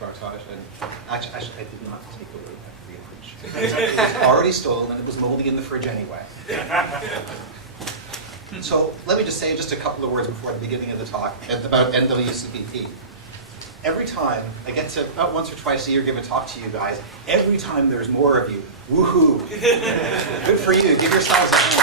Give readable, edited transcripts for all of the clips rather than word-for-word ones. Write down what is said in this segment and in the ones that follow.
partage. And actually, I did not take the word out of the fridge. It was already stolen, and it was moldy in the fridge anyway. So let me just say just a couple of words before the beginning of the talk about NWCPP. Every time I get to, about once or twice a year, give a talk to you guys, every time there's more of you, woohoo! Good for you. Give yourselves a hand.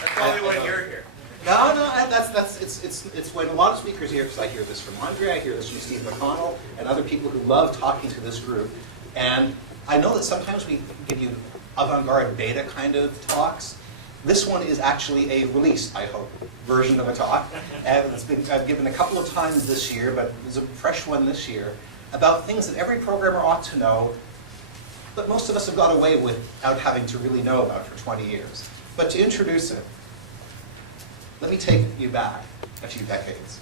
That's probably when you're here. No, it's when a lot of speakers here, because I hear this from Andre, I hear this from Steve McConnell, and other people who love talking to this group. And I know that sometimes we give you avant-garde beta kind of talks. This one is actually a released, I hope, version of a talk. And I've given a couple of times this year, but it's a fresh one this year, about things that every programmer ought to know, but most of us have got away without having to really know about for 20 years. But to introduce it, let me take you back a few decades.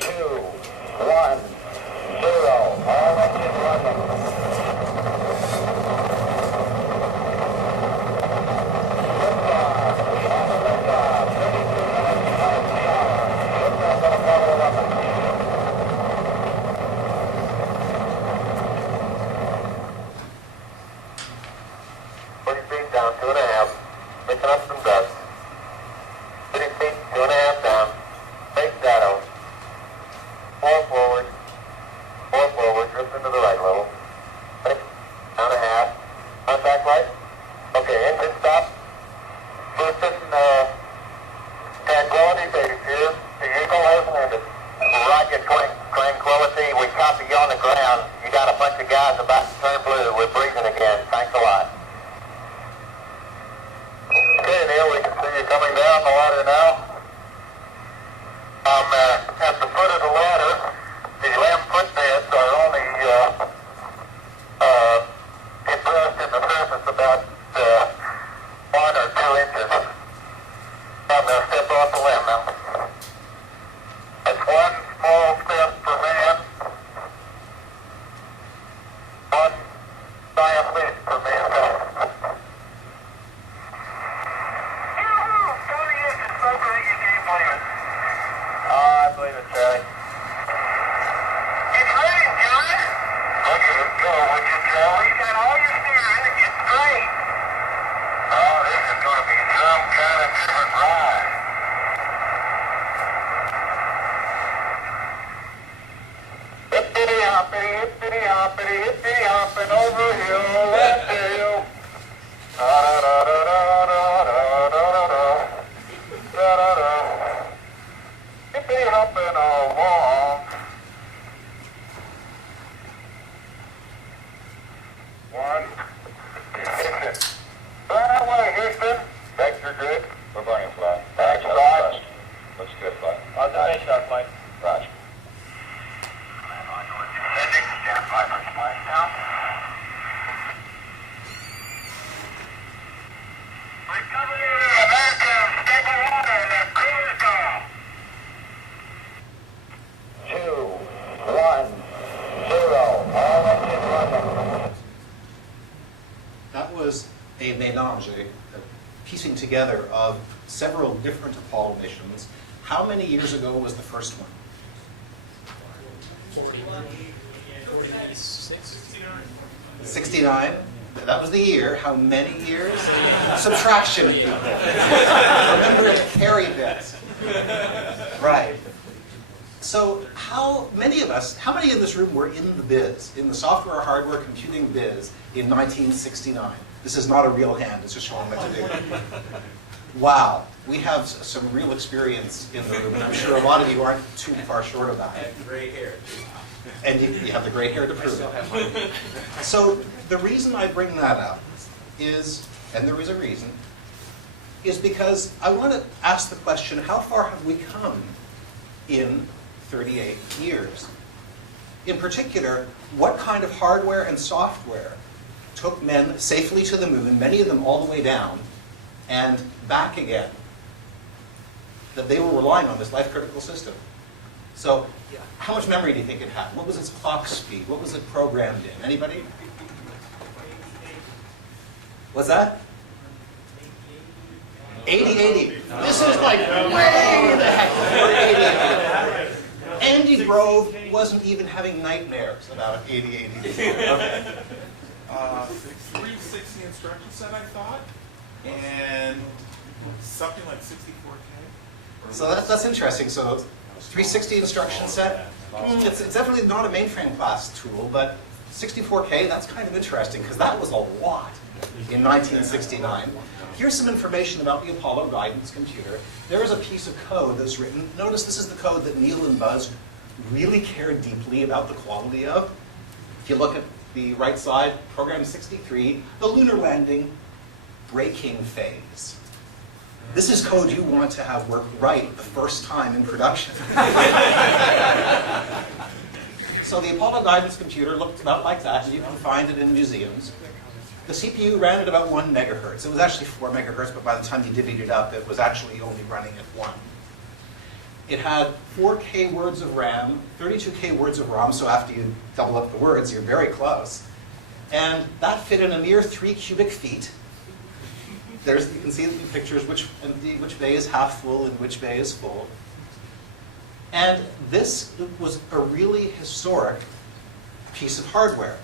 2, 1, 0, all engine running. A piecing together of several different Apollo missions. How many years ago was the first one? 69. That was the year. How many years? Subtraction. Remember to carry this. Right. So how many in this room were in the biz, in the software, hardware, computing biz in 1969? This is not a real hand, it's just showing what to do. Wow, we have some real experience in the room, and I'm sure a lot of you aren't too far short of that. I have gray hair. And you have the gray hair to prove I still it. have mine. So the reason I bring that up is, and there is a reason, is because I want to ask the question, how far have we come in 38 years? In particular, what kind of hardware and software took men safely to the moon, many of them all the way down, and back again, that they were relying on this life-critical system? So, how much memory do you think it had? What was its clock speed? What was it programmed in? Anybody? What's that? 8080. This is like way Andy Grove wasn't even having nightmares about 8084. Okay. 360 instruction set, I thought, and something like 64K. So that's interesting. So 360 instruction set, it's definitely not a mainframe class tool, but 64K, that's kind of interesting because that was a lot in 1969. Here's some information about the Apollo guidance computer. There is a piece of code that's written. Notice this is the code that Neil and Buzz really cared deeply about the quality of. If you look at the right side, program 63, the lunar landing braking phase. This is code you want to have work right the first time in production. So the Apollo guidance computer looked about like that, and you can find it in museums. The CPU ran at about 1 megahertz. It was actually 4 megahertz, but by the time you divvied it up, it was actually only running at 1. It had 4K words of RAM, 32K words of ROM, so after you double up the words, you're very close. And that fit in a mere 3 cubic feet. You can see in the pictures which bay is half full and which bay is full. And this was a really historic piece of hardware.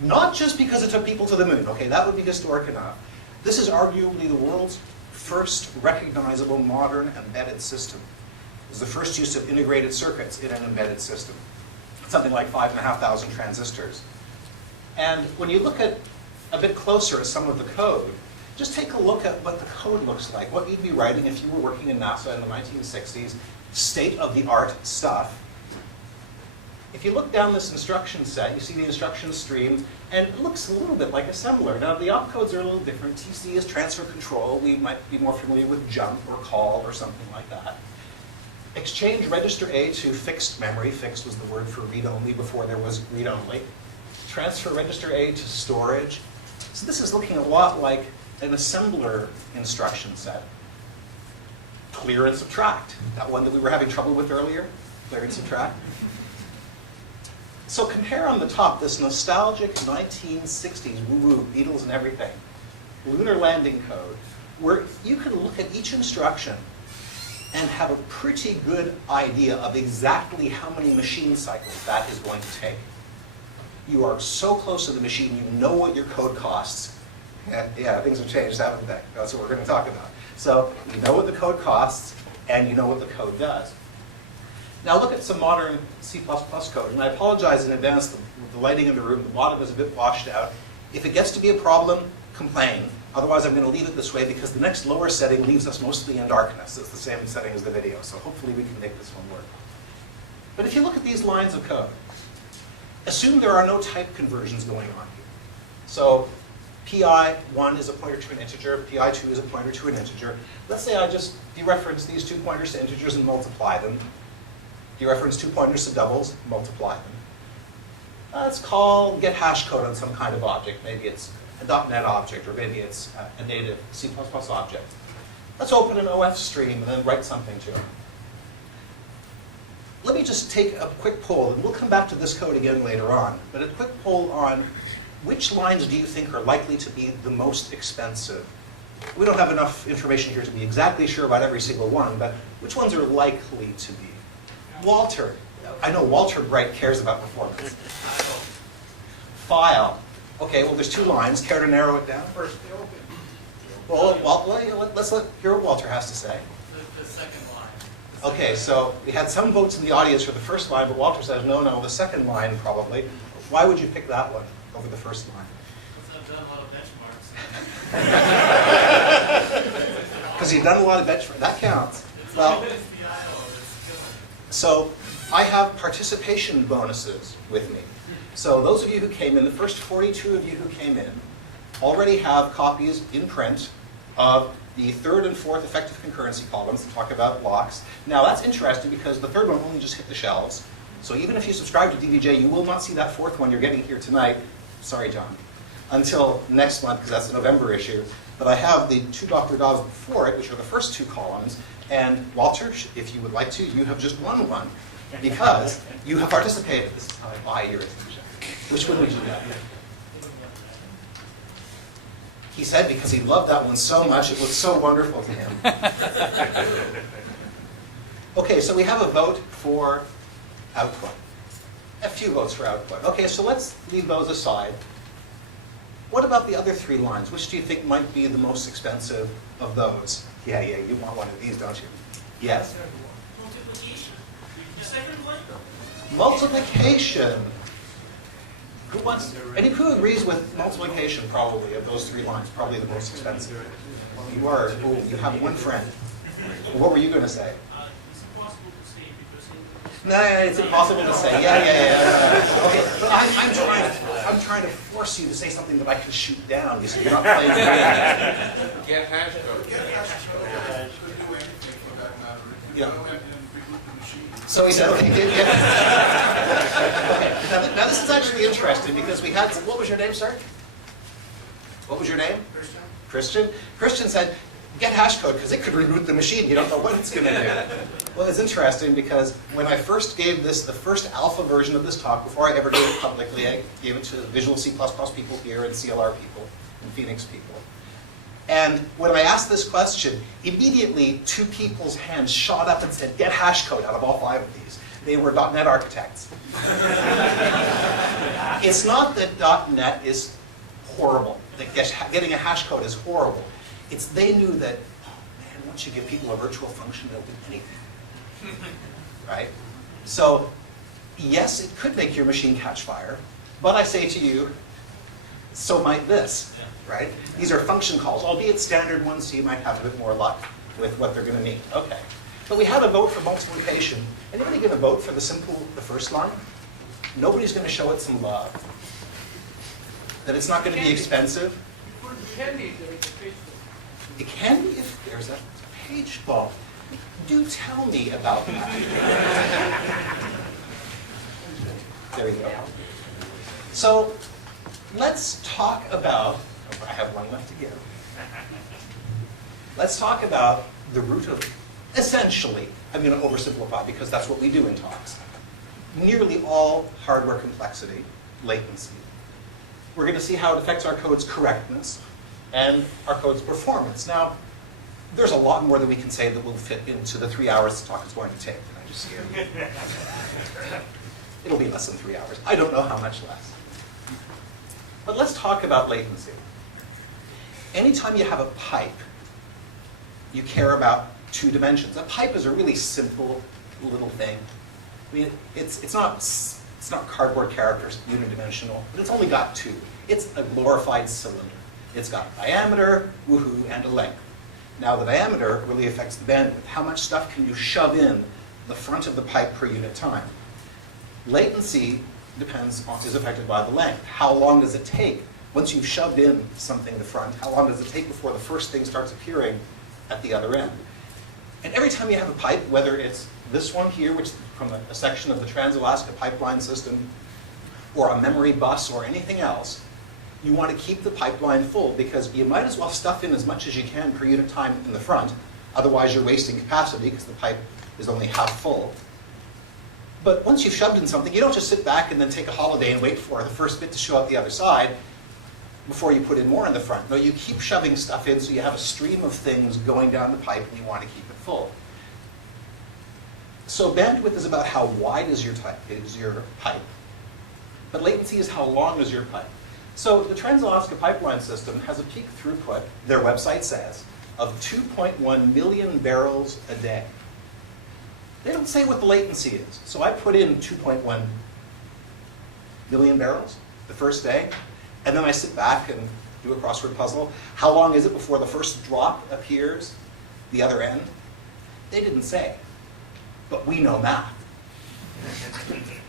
Not just because it took people to the moon, okay, that would be historic enough. This is arguably the world's first recognizable modern embedded system. It was the first use of integrated circuits in an embedded system. Something like 5,500 transistors. And when you look at a bit closer at some of the code, just take a look at what the code looks like, what you'd be writing if you were working in NASA in the 1960s, state-of-the-art stuff. If you look down this instruction set, you see the instruction stream, and it looks a little bit like assembler. Now, the opcodes are a little different. TC is transfer control. We might be more familiar with jump or call or something like that. Exchange register A to fixed memory. Fixed was the word for read-only before there was read-only. Transfer register A to storage. So this is looking a lot like an assembler instruction set. Clear and subtract. That one that we were having trouble with earlier. Clear and subtract. So compare on the top this nostalgic 1960s woo-woo, Beatles and everything, lunar landing code, where you can look at each instruction and have a pretty good idea of exactly how many machine cycles that is going to take. You are so close to the machine, you know what your code costs. Yeah, things have changed, haven't they? That's what we're going to talk about. So you know what the code costs, and you know what the code does. Now look at some modern C++ code, and I apologize in advance, the lighting in the room, the bottom is a bit washed out. If it gets to be a problem, complain. Otherwise I'm going to leave it this way because the next lower setting leaves us mostly in darkness. It's the same setting as the video, so hopefully we can make this one work. But if you look at these lines of code, assume there are no type conversions going on here. So PI1 is a pointer to an integer, PI2 is a pointer to an integer. Let's say I just dereference these 2 pointers to integers and multiply them. Dereference 2 pointers to doubles, multiply them. Let's call get hash code on some kind of object. Maybe it's a .NET object, or maybe it's a native C++ object. Let's open an OF stream and then write something to it. Let me just take a quick poll, and we'll come back to this code again later on, but a quick poll on which lines do you think are likely to be the most expensive? We don't have enough information here to be exactly sure about every single one, but which ones are likely to be? Walter. I know Walter Bright cares about performance. File. Okay, well, there's 2 lines. Care to narrow it down first? Well, let's hear what Walter has to say. The second line. Okay, so we had some votes in the audience for the first line, but Walter says, no, the second line probably. Why would you pick that one over the first line? Because I've done a lot of benchmarks. Because you've done a lot of benchmarks. That counts. Well, so I have participation bonuses with me. So those of you who came in, the first 42 of you who came in, already have copies in print of the 3rd and 4th effective concurrency columns that talk about blocks. Now that's interesting because the 3rd one only just hit the shelves. So even if you subscribe to DVJ, you will not see that 4th one you're getting here tonight. Sorry, John. Until next month, because that's the November issue. But I have the 2 Dr. Dobbs before it, which are the first 2 columns. And Walter, if you would like to, you have just won one because you have participated. This is how I buy your attention. Which one would you get? He said because he loved that one so much, it looked so wonderful to him. Okay, so we have a vote for output. A few votes for output. Okay, so let's leave those aside. What about the other 3 lines? Which do you think might be the most expensive of those? Yeah, you want one of these, don't you? Yes. Multiplication. The second one? Multiplication. Who wants, and who agrees with multiplication probably of those 3 lines? Probably the most expensive. You are, oh, you have one friend. What were you going to say? It's impossible to say because No, it's impossible to say. Yeah. Okay, but I'm trying to force you to say something that I can shoot down. You see, you're not playing the game. Get hash code. Could do anything for that matter. If you Yeah. go ahead and reboot the machine. So he said, okay, yeah. Okay, now this is actually interesting because we had, what was your name, sir? What was your name? Christian. Christian said, get hash code because it could reboot the machine. You don't know what it's going to do. Well, it's interesting because when I first gave this, the first alpha version of this talk, before I ever gave it publicly, I gave it to Visual C++ people here and CLR people and Phoenix people. And when I asked this question, immediately 2 people's hands shot up and said, get hash code out of all 5 of these. They were .NET architects. It's not that .NET is horrible, that getting a hash code is horrible. It's they knew that, oh man, once you give people a virtual function, they'll do anything. Right? So, yes, it could make your machine catch fire, but I say to you, so might this, right? These are function calls, albeit standard ones, so you might have a bit more luck with what they're going to mean. Okay. But we had a vote for multiplication. Anybody going to vote for the first line? Nobody's going to show it some love. That it's not going to be expensive. It can be if there's a page fault. Do tell me about that. There you go. So let's talk about, oh, I have one left to give. Let's talk about the root of, essentially, I'm going to oversimplify because that's what we do in talks. Nearly all hardware complexity, latency. We're going to see how it affects our code's correctness and our code's performance. Now, there's a lot more that we can say that will fit into the 3 hours the talk is going to take. Can I just scare you? It'll be less than 3 hours. I don't know how much less. But let's talk about latency. Anytime you have a pipe, you care about 2 dimensions. A pipe is a really simple little thing. I mean, it's not cardboard characters, unidimensional, but it's only got 2. It's a glorified cylinder. It's got diameter, woohoo, and a length. Now the diameter really affects the bandwidth. How much stuff can you shove in the front of the pipe per unit time? Latency is affected by the length. How long does it take? Once you've shoved in something in the front, how long does it take before the first thing starts appearing at the other end? And every time you have a pipe, whether it's this one here, which is from a section of the Trans-Alaska Pipeline System, or a memory bus, or anything else, you want to keep the pipeline full because you might as well stuff in as much as you can per unit time in the front. Otherwise, you're wasting capacity because the pipe is only half full. But once you've shoved in something, you don't just sit back and then take a holiday and wait for the first bit to show up the other side before you put in more in the front. No, you keep shoving stuff in so you have a stream of things going down the pipe and you want to keep it full. So bandwidth is about how wide is your pipe. But latency is how long is your pipe. So the Trans-Alaska Pipeline System has a peak throughput, their website says, of 2.1 million barrels a day. They don't say what the latency is. So I put in 2.1 million barrels the first day, and then I sit back and do a crossword puzzle. How long is it before the first drop appears the other end? They didn't say, but we know math,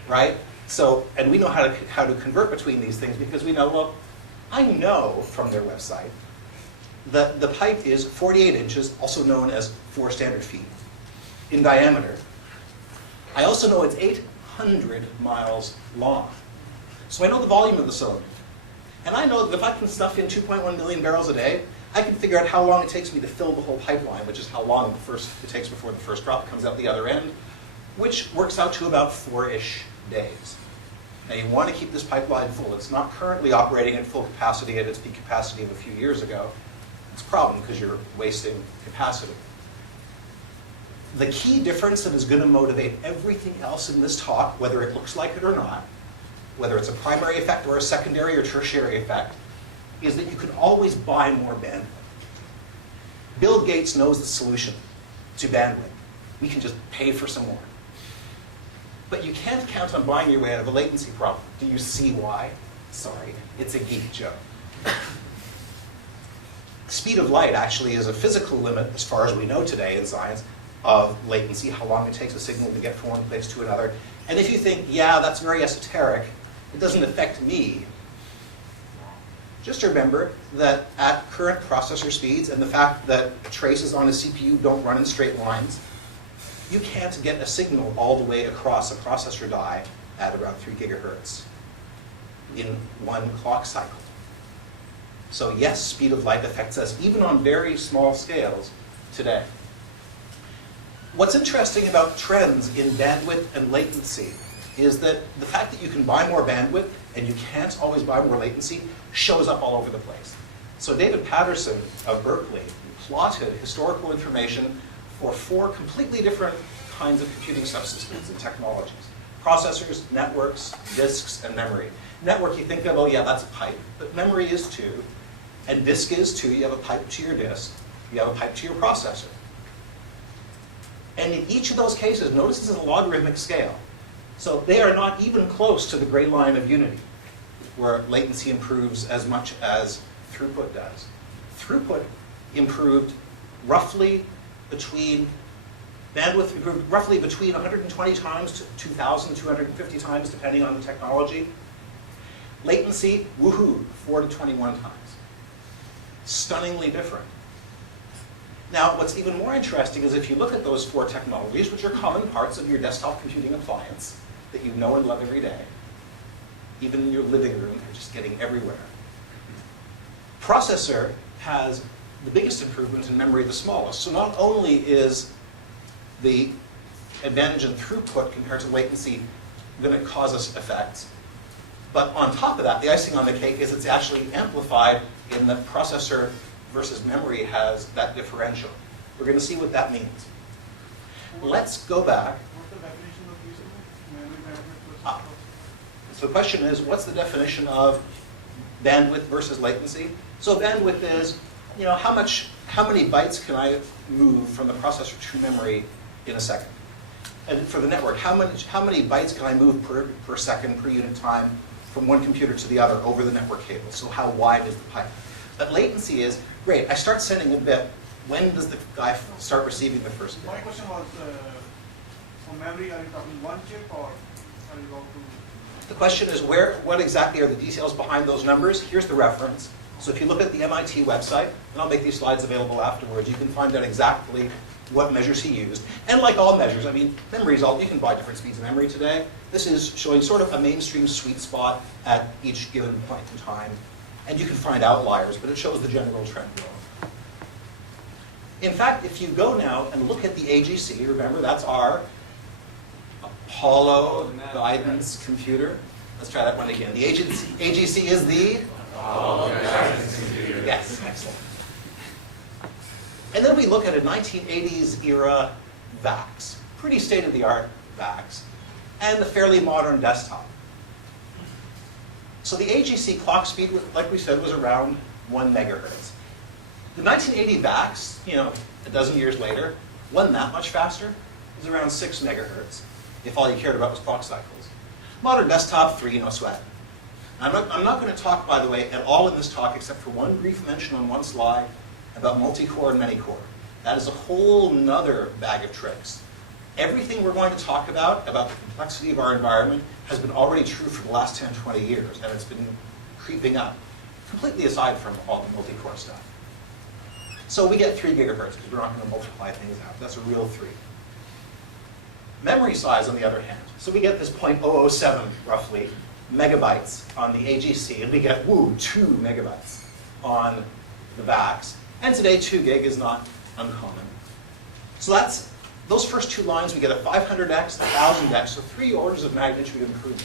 right? So, and we know how to convert between these things because we know, well, I know from their website that the pipe is 48 inches, also known as 4 standard feet, in diameter. I also know it's 800 miles long. So I know the volume of the cylinder. And I know that if I can stuff in 2.1 million barrels a day, I can figure out how long it takes me to fill the whole pipeline, which is how long it takes before the first drop comes out the other end, which works out to about 4-ish days. Now you want to keep this pipeline full. It's not currently operating at full capacity at its peak capacity of a few years ago. It's a problem because you're wasting capacity. the key difference that is going to motivate everything else in this talk, whether it looks like it or not, whether it's a primary effect or a secondary or tertiary effect, is that you can always buy more bandwidth. Bill Gates knows the solution to bandwidth. We can just pay for some more. But you can't count on buying your way out of a latency problem. Do you see why? Sorry, it's a geek joke. Speed of light actually is a physical limit, as far as we know today in science, of latency, how long it takes a signal to get from one place to another. And if you think, yeah, that's very esoteric, it doesn't affect me, just remember that at current processor speeds and the fact that traces on a CPU don't run in straight lines, you can't get a signal all the way across a processor die at around 3 gigahertz in one clock cycle. So yes, speed of light affects us even on very small scales today. What's interesting about trends in bandwidth and latency is that the fact that you can buy more bandwidth and you can't always buy more latency shows up all over the place. So David Patterson of Berkeley plotted historical information for 4 completely different kinds of computing subsystems and technologies. Processors, networks, disks, and memory. Network, you think of, oh yeah, that's a pipe, but memory is too, and disk is too. You have a pipe to your disk, you have a pipe to your processor. And in each of those cases, notice this is a logarithmic scale. So they are not even close to the gray line of unity, where latency improves as much as throughput does. Throughput improved roughly between, bandwidth improved roughly between 120 times to 2,250 times, depending on the technology. Latency, woohoo, 4 to 21 times. Stunningly different. Now, what's even more interesting is if you look at those 4 technologies, which are common parts of your desktop computing appliance that you know and love every day, even in your living room, they're just getting everywhere. Processor has the biggest improvement in memory, the smallest. So not only is the advantage in throughput compared to latency going to cause us effects, but on top of that, the icing on the cake is it's actually amplified in that processor versus memory has that differential. We're going to see what that means. Let's go back. What's the definition of usable? Memory bandwidth versus So the question is, what's the definition of bandwidth versus latency? So bandwidth is, you know, how many bytes can I move from the processor to memory in a second? And for the network, how many bytes can I move per second, per unit time, from one computer to the other over the network cable? So how wide is the pipe? But latency is, great, I start sending a bit. When does the guy start receiving the first bit? My question was, for memory, are you talking one chip or are you going to? The question is, what exactly are the details behind those numbers? Here's the reference. So if you look at the MIT website, and I'll make these slides available afterwards, you can find out exactly what measures he used. And like all measures, I mean, memory is all, you can buy different speeds of memory today. This is showing sort of a mainstream sweet spot at each given point in time. And you can find outliers, but it shows the general trend going. In fact, if you go now and look at the AGC, remember that's our Apollo guidance computer. Let's try that one again. The AGC is the Apollo guidance computer. Yes, excellent. And then we look at a 1980s era VAX, pretty state-of-the-art VAX, and a fairly modern desktop. So the AGC clock speed, like we said, was around 1 megahertz. The 1980 VAX, you know, a dozen years later, wasn't that much faster. It was around 6 megahertz, if all you cared about was clock cycles. Modern desktop, 3, no sweat. I'm not going to talk, by the way, at all in this talk, except for one brief mention on one slide about multi-core and many-core. That is a whole nother bag of tricks. Everything we're going to talk about the complexity of our environment, has been already true for the last 10, 20 years, and it's been creeping up, completely aside from all the multi-core stuff. So we get 3 gigahertz, because we're not going to multiply things out. That's a real 3. Memory size, on the other hand. So we get this 0.007, roughly, megabytes on the AGC, and we get, 2 megabytes on the VAX. And today, 2 gig is not uncommon. So that's, those first 2 lines, we get a 500x, 1000x, so 3 orders of magnitude improvement.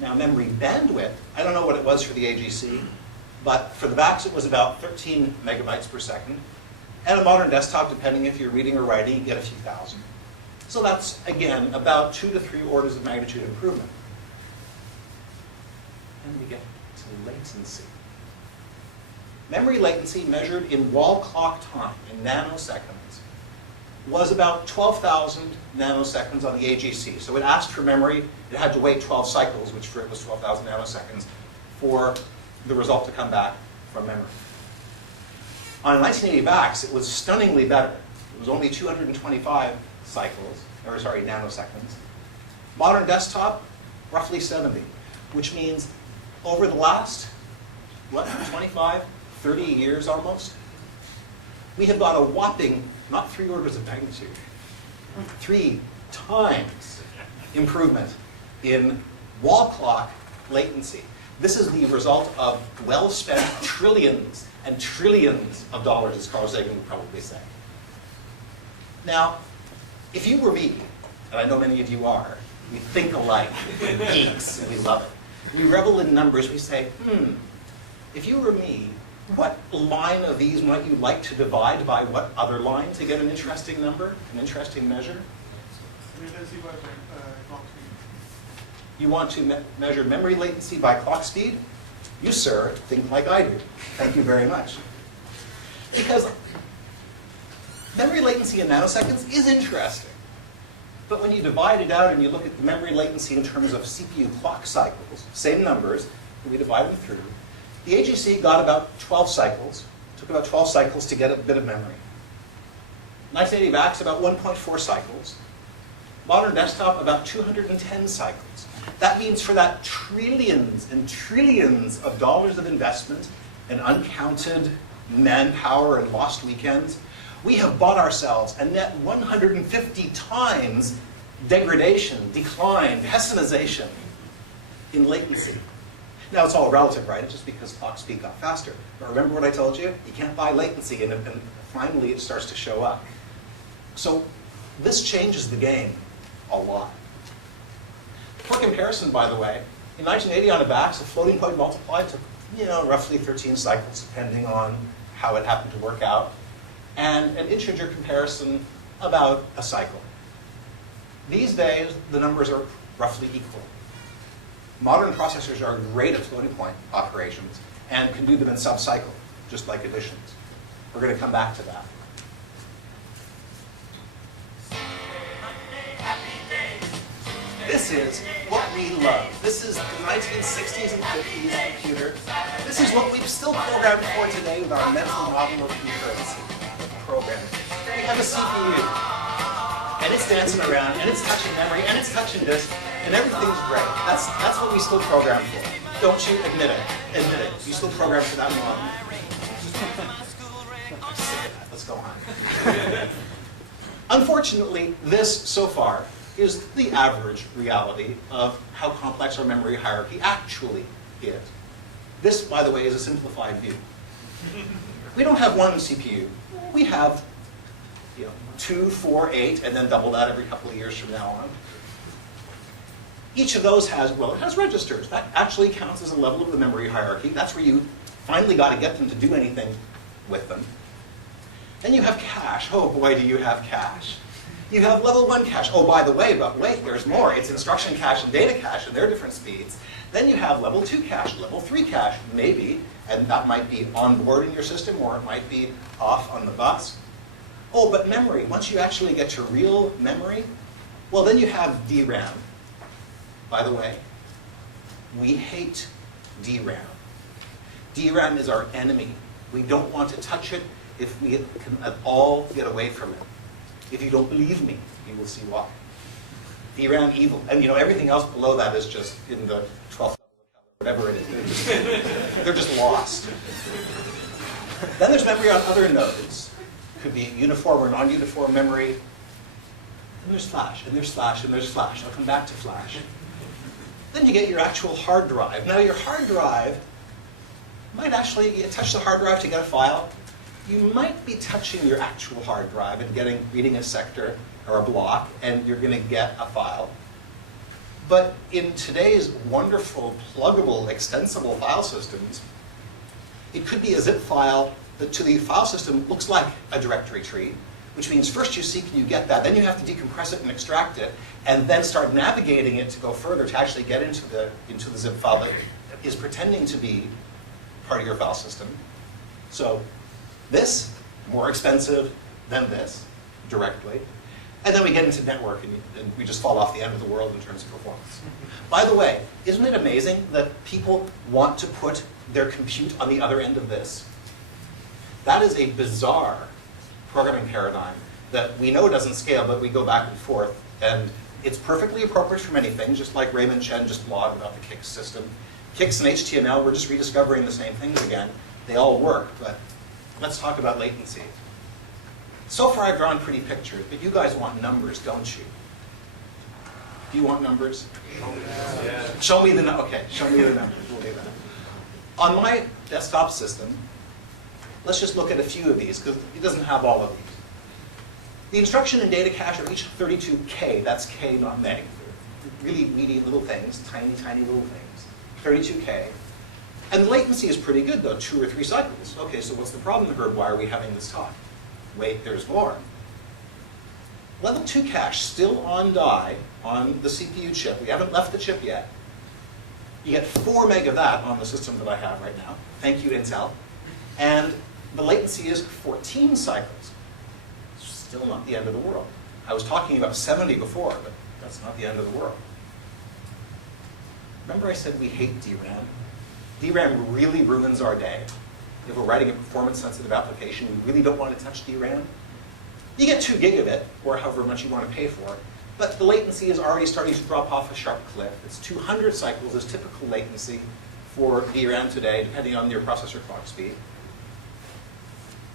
Now, memory bandwidth, I don't know what it was for the AGC, but for the VAX, it was about 13 megabytes per second. And a modern desktop, depending if you're reading or writing, you get a few thousand. So that's, again, about 2 to 3 orders of magnitude improvement. And we get to latency. Memory latency measured in wall clock time, in nanoseconds, was about 12,000 nanoseconds on the AGC. So it asked for memory. It had to wait 12 cycles, which for it was 12,000 nanoseconds, for the result to come back from memory. On 1980 VAX, it was stunningly better. It was only 225 nanoseconds. Modern desktop, roughly 70, which means over the last, 25, 30 years almost, we have got a whopping, not 3 orders of magnitude, 3 times improvement in wall clock latency. This is the result of well-spent trillions and trillions of dollars, as Carl Sagan would probably say. Now, if you were me, and I know many of you are, we think alike, geeks, and we love it. We revel in numbers, we say, if you were me, what line of these might you like to divide by what other line to get an interesting number, an interesting measure? Latency by clock speed. You want to measure memory latency by clock speed? You, sir, think like I do. Thank you very much. Because memory latency in nanoseconds is interesting. But when you divide it out and you look at the memory latency in terms of CPU clock cycles, same numbers, and we divide them through, the AGC got about 12 cycles, took about 12 cycles to get a bit of memory. 1980 VAX, about 1.4 cycles. Modern desktop, about 210 cycles. That means for that trillions and trillions of dollars of investment and uncounted manpower and lost weekends, we have bought ourselves a net 150 times degradation, decline, pessimization in latency. Now, it's all relative, right? It's just because clock speed got faster. But remember what I told you? You can't buy latency, and finally it starts to show up. So this changes the game a lot. For comparison, by the way, in 1980 on a VAX, a floating point multiply took roughly 13 cycles, depending on how it happened to work out. And an integer comparison, about a cycle. These days, the numbers are roughly equal. Modern processors are great at floating point operations and can do them in sub-cycle, just like additions. We're going to come back to that. This is what we love. This is the 1960s and 50s computer. This is what we've still programmed for today with our mental model of concurrency programming. We have a CPU, and it's dancing around, and it's touching memory, and it's touching disk, and everything's great. That's what we still program for. Don't you admit it? Admit it. You still program for that model. I'm sick of that. Let's go on. Unfortunately, this, so far, is the average reality of how complex our memory hierarchy actually is. This, by the way, is a simplified view. We don't have one CPU. We have 2, 4, 8, and then double that every couple of years from now on. Each of those has, well, it has registers. That actually counts as a level of the memory hierarchy. That's where you finally got to get them to do anything with them. Then you have cache. Oh boy, do you have cache. You have level 1 cache. Oh, by the way, but wait, there's more. It's instruction cache and data cache, and they're different speeds. Then you have level 2 cache, level 3 cache, maybe, and that might be on board in your system, or it might be off on the bus. Oh, but memory, once you actually get to real memory, well, then you have DRAM. By the way, we hate DRAM. DRAM is our enemy. We don't want to touch it if we can at all get away from it. If you don't believe me, you will see why. DRAM evil. And everything else below that is just in the 12th level, whatever it is. They're just lost. Then there's memory on other nodes. Could be uniform or non-uniform memory. And there's flash, and there's flash, and there's flash. I'll come back to flash. Then you get your actual hard drive. Now your hard drive might actually, you touch the hard drive to get a file. You might be touching your actual hard drive and reading a sector or a block, and you're going to get a file. But in today's wonderful, pluggable, extensible file systems, it could be a zip file to the file system looks like a directory tree, which means first you seek and you get that, then you have to decompress it and extract it, and then start navigating it to go further to actually get into the zip file that is pretending to be part of your file system. So this, more expensive than this, directly. And then we get into network, and we just fall off the end of the world in terms of performance. By the way, isn't it amazing that people want to put their compute on the other end of this? That is a bizarre programming paradigm that we know doesn't scale, but we go back and forth. And it's perfectly appropriate for many things, just like Raymond Chen just blogged about the Kix system. Kix and HTML, we're just rediscovering the same things again. They all work, but let's talk about latency. So far I've drawn pretty pictures, but you guys want numbers, don't you? Do you want numbers? Yeah. Show me the numbers. Okay, show me the numbers. We'll do that. On my desktop system, let's just look at a few of these, because it doesn't have all of these. The instruction and data cache are each 32K. That's K, not meg. Really meaty little things, tiny, tiny little things. 32K. And the latency is pretty good, though, 2 or 3 cycles. Okay, so what's the problem, Herb? Why are we having this talk? Wait, there's more. Level 2 cache, still on die on the CPU chip. We haven't left the chip yet. You get 4 meg of that on the system that I have right now. Thank you, Intel. And the latency is 14 cycles. Still not the end of the world. I was talking about 70 before, but that's not the end of the world. Remember I said we hate DRAM? DRAM really ruins our day. If we're writing a performance-sensitive application, we really don't want to touch DRAM. You get 2 gigabit, or however much you want to pay for it, but the latency is already starting to drop off a sharp cliff. It's 200 cycles is typical latency for DRAM today, depending on your processor clock speed.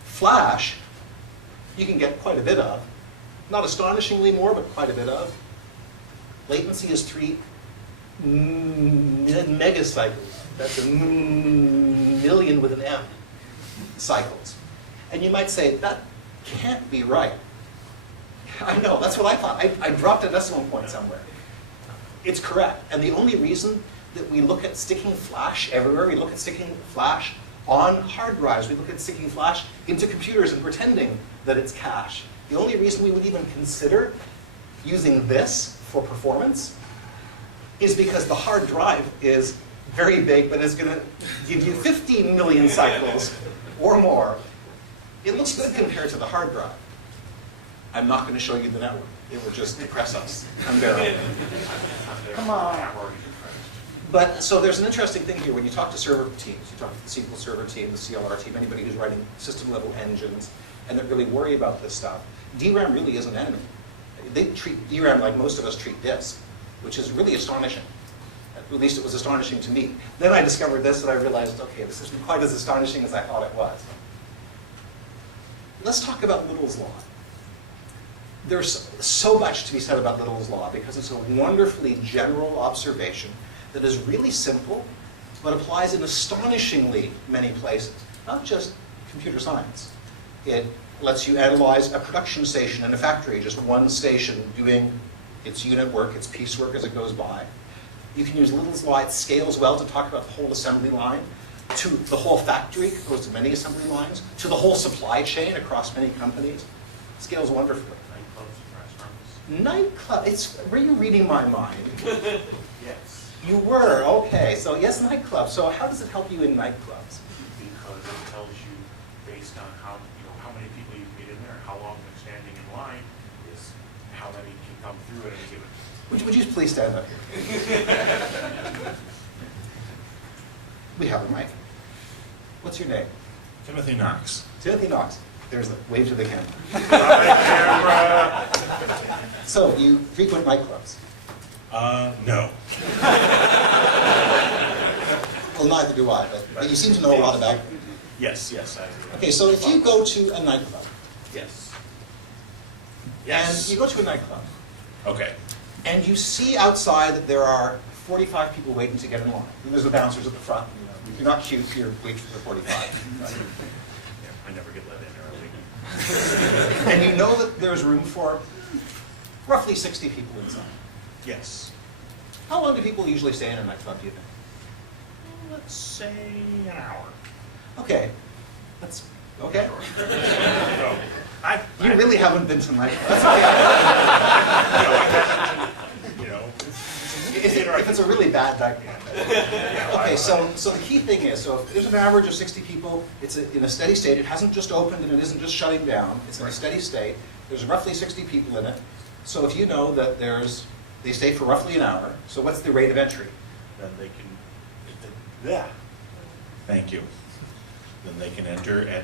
Flash, you can get quite a bit of. Not astonishingly more, but quite a bit of. Latency is 3 megacycles. That's a million with an M cycles. And you might say, that can't be right. I know, that's what I thought. I dropped a decimal point somewhere. It's correct. And the only reason that we look at sticking flash everywhere, we look at sticking flash on hard drives, we look at sticking flash into computers and pretending that it's cache. The only reason we would even consider using this for performance is because the hard drive is very big, but it's going to give you 15 million cycles or more. It looks good compared to the hard drive. I'm not going to show you the network. It will just depress us. Unbearable. Come on. But so there's an interesting thing here. When you talk to server teams, you talk to the SQL Server team, the CLR team, anybody who's writing system-level engines, and that really worry about this stuff, DRAM really is an enemy. They treat DRAM like most of us treat disk, which is really astonishing. At least it was astonishing to me. Then I discovered this and I realized, okay, this isn't quite as astonishing as I thought it was. Let's talk about Little's Law. There's so much to be said about Little's Law because it's a wonderfully general observation that is really simple, but applies in astonishingly many places, not just computer science. It lets you analyze a production station in a factory, just one station doing its unit work, its piecework as it goes by. You can use Little's Law. It scales well to talk about the whole assembly line, to the whole factory, it goes to many assembly lines, to the whole supply chain across many companies. It scales wonderfully. Nightclub, were you reading my mind? Yes. You were, okay. So yes, nightclub. So how does it help you in nightclubs? Because it tells you based on how many people you can get in there, how long they're standing in line, is how many can come through at any given. Would you please stand up here? We have a mic. What's your name? Timothy Knox. Timothy Knox. There's the wave to the camera. Hi, So you frequent nightclubs? no. Well, neither do I, but you seem to know a lot about it. Yes, I Okay, so if you go to a nightclub, Yes. and you go to a nightclub, Okay. and you see outside that there are 45 people waiting to get in line. And there's the bouncers at the front. If you're not cute, you're waiting for the 45. Right? Yeah, I never get let in early. And you know that there's room for roughly 60 people inside. Yes. How long do people usually stay in a nightclub, do you think? Let's say an hour. Okay, let's Okay. So, You really haven't been to my class. you know, If it's a really bad diagram. Okay, so the key thing is, so if there's an average of 60 people, it's in a steady state. It hasn't just opened and it isn't just shutting down. It's in a steady state. There's roughly 60 people in it. So if you know that they stay for roughly an hour, so what's the rate of entry? then they can, yeah. Thank you. Then they can enter at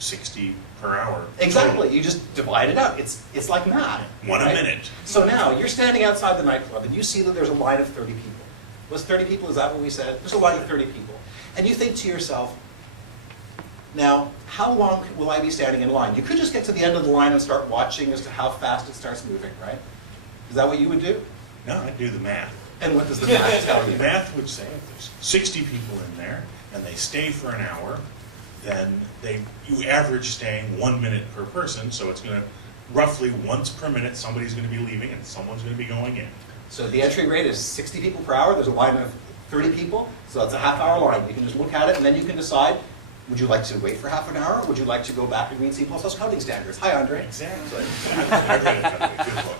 60 per hour. Exactly. You just divide it out. It's like math. One a right? minute. So now you're standing outside the nightclub and you see that there's a line of 30 people. Was 30 people, is that what we said? There's a line of 30 people. And you think to yourself, now, how long will I be standing in line? You could just get to the end of the line and start watching as to how fast it starts moving, right? Is that what you would do? No, I do the math. And what does the math tell The you? math would say if there's 60 people in there and they stay for an hour, then you average staying 1 minute per person, so it's going to roughly once per minute somebody's going to be leaving and someone's going to be going in. So the entry rate is 60 people per hour. There's a line of 30 people, so that's a half-hour line. You can just look at it and then you can decide, would you like to wait for half an hour? Or would you like to go back and read C++ coding standards? Hi, Andre. Exactly. I've read it, by the way. Good book.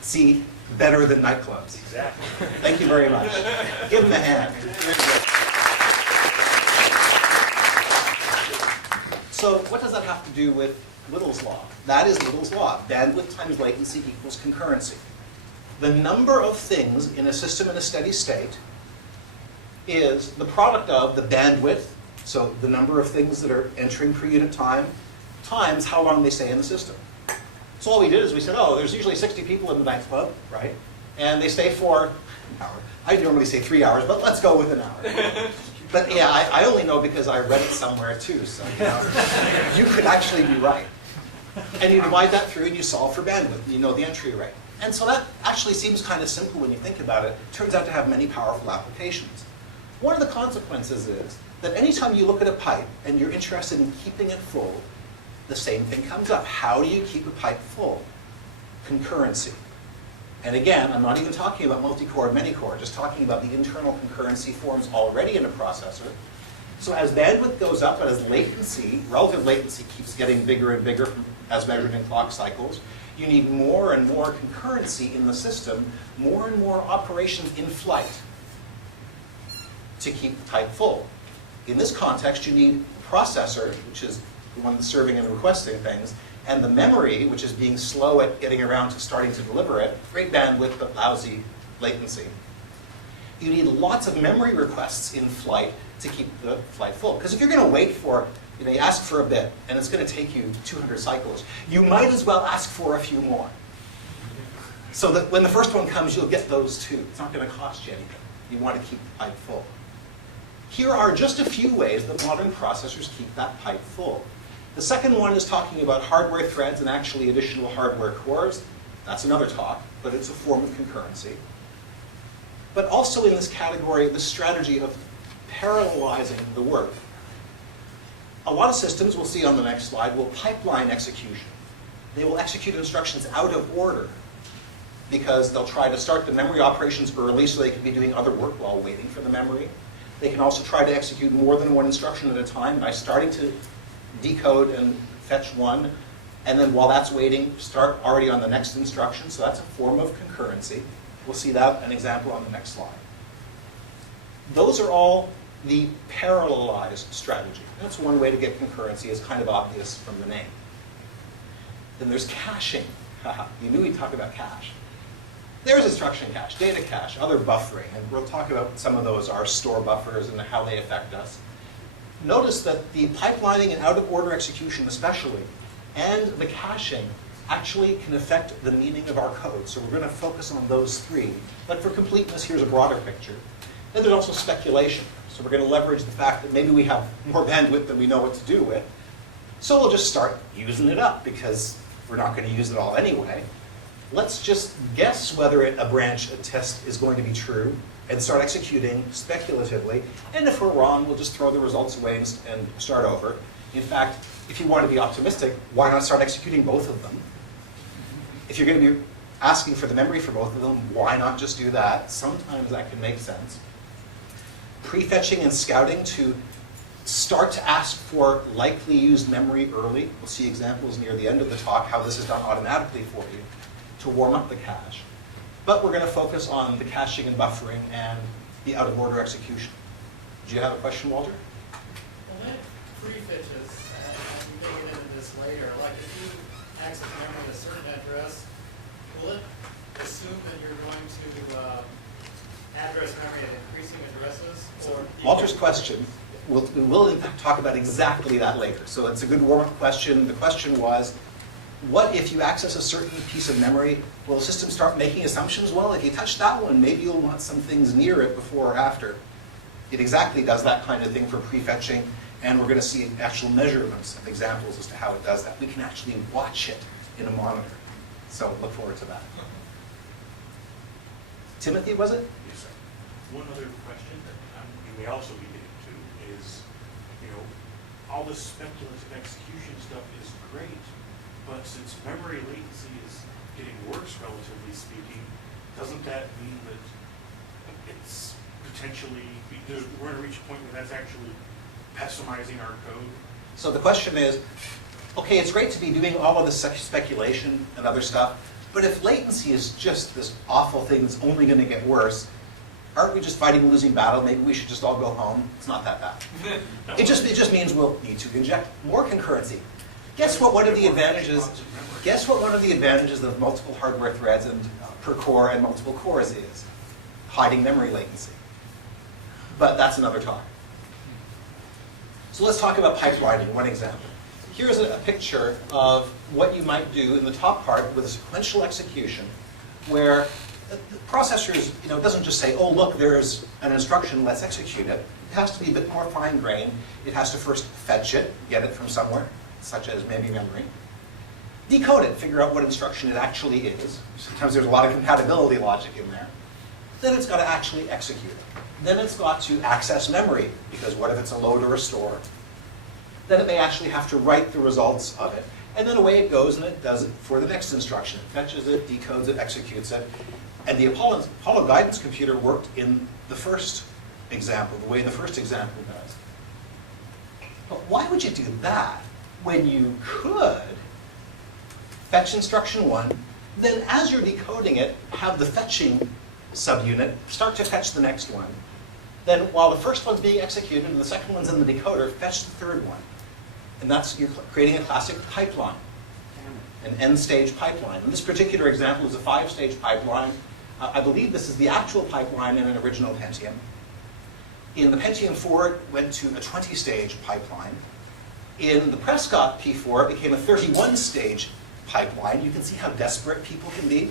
See, better than nightclubs. Exactly. Thank you very much. Give them a hand. So what does that have to do with Little's law? That is Little's law. Bandwidth times latency equals concurrency. The number of things in a system in a steady state is the product of the bandwidth, so the number of things that are entering per unit time, times how long they stay in the system. So all we did is we said, oh, there's usually 60 people in the nightclub, right? And they stay for an hour. I normally say 3 hours, but let's go with an hour. But yeah, I only know because I read it somewhere too, so you could actually be right. And you divide that through and you solve for bandwidth, and you know the entry rate. And so that actually seems kind of simple when you think about it. It turns out to have many powerful applications. One of the consequences is that anytime you look at a pipe and you're interested in keeping it full, the same thing comes up. How do you keep a pipe full? Concurrency. And again, I'm not even talking about multi-core and many-core, just talking about the internal concurrency forms already in a processor. So as bandwidth goes up and as latency, relative latency keeps getting bigger and bigger as measured in clock cycles, you need more and more concurrency in the system, more and more operations in flight to keep the pipe full. In this context, you need a processor, which is the one that's serving and requesting things, and the memory, which is being slow at getting around to starting to deliver it, great bandwidth but lousy latency. You need lots of memory requests in flight to keep the flight full. Because if you're going to wait for, you ask for a bit, and it's going to take you 200 cycles, you might as well ask for a few more. So that when the first one comes, you'll get those too. It's not going to cost you anything. You want to keep the pipe full. Here are just a few ways that modern processors keep that pipe full. The second one is talking about hardware threads and actually additional hardware cores. That's another talk, but it's a form of concurrency. But also in this category, the strategy of parallelizing the work. A lot of systems, we'll see on the next slide, will pipeline execution. They will execute instructions out of order because they'll try to start the memory operations early so they can be doing other work while waiting for the memory. They can also try to execute more than one instruction at a time by starting to decode and fetch one, and then while that's waiting, start already on the next instruction. So that's a form of concurrency. We'll see that an example on the next slide. Those are all the parallelized strategy. That's one way to get concurrency. It's kind of obvious from the name. Then there's caching. You knew we'd talk about cache. There's instruction cache, data cache, other buffering, and we'll talk about some of those, our store buffers and how they affect us. Notice that the pipelining and out-of-order execution especially, and the caching actually can affect the meaning of our code. So we're going to focus on those three. But for completeness, here's a broader picture. Then there's also speculation. So we're going to leverage the fact that maybe we have more bandwidth than we know what to do with. So we'll just start using it up because we're not going to use it all anyway. Let's just guess whether a branch, a test is going to be true and start executing speculatively. And if we're wrong, we'll just throw the results away and start over. In fact, if you want to be optimistic, why not start executing both of them? If you're going to be asking for the memory for both of them, why not just do that? Sometimes that can make sense. Prefetching and scouting to start to ask for likely used memory early. We'll see examples near the end of the talk how this is done automatically for you to warm up the cache. But we're going to focus on the caching and buffering and the out-of-order execution. Do you have a question, Walter? Well, that prefetches, we may get into this later, like if you access memory at a certain address, will it assume that you're going to address memory at increasing addresses? Or Walter's question, we'll in fact talk about exactly that later. So it's a good warm-up question. The question was, what if you access a certain piece of memory? Will the system start making assumptions? Well, if you touch that one, maybe you'll want some things near it before or after. It exactly does that kind of thing for prefetching, and we're going to see actual measurements and examples as to how it does that. We can actually watch it in a monitor. So look forward to that. Timothy, was it? Yes, sir. One other question that we may also be getting to is, all this speculative execution stuff is great, but since memory latency is getting worse, relatively speaking, doesn't that mean that it's potentially, we're going to reach a point where that's actually pessimizing our code? So the question is, okay, it's great to be doing all of this speculation and other stuff, but if latency is just this awful thing that's only going to get worse, aren't we just fighting a losing battle? Maybe we should just all go home. It's not that bad. It just means we'll need to inject more concurrency. Guess what one of the advantages, of multiple hardware threads and per core and multiple cores is? Hiding memory latency. But that's another talk. So let's talk about pipelining, one example. Here's a picture of what you might do in the top part with a sequential execution where the processor doesn't just say, oh, look, there's an instruction, let's execute it. It has to be a bit more fine-grained. It has to first fetch it, get it from somewhere, such as maybe memory. Decode it, figure out what instruction it actually is. Sometimes there's a lot of compatibility logic in there. Then it's got to actually execute it. Then it's got to access memory, because what if it's a load or a store? Then it may actually have to write the results of it. And then away it goes and it does it for the next instruction. It fetches it, decodes it, executes it. And the Apollo guidance computer worked in the first example, the way the first example does. But why would you do that when you could fetch instruction 1, then as you're decoding it, have the fetching subunit start to fetch the next one. Then while the first one's being executed and the second one's in the decoder, fetch the third one. And you're creating a classic pipeline, an n-stage pipeline. In this particular example is a 5-stage pipeline. I believe this is the actual pipeline in an original Pentium. In the Pentium 4, it went to a 20-stage pipeline. In the Prescott P4, it became a 31-stage pipeline. You can see how desperate people can be.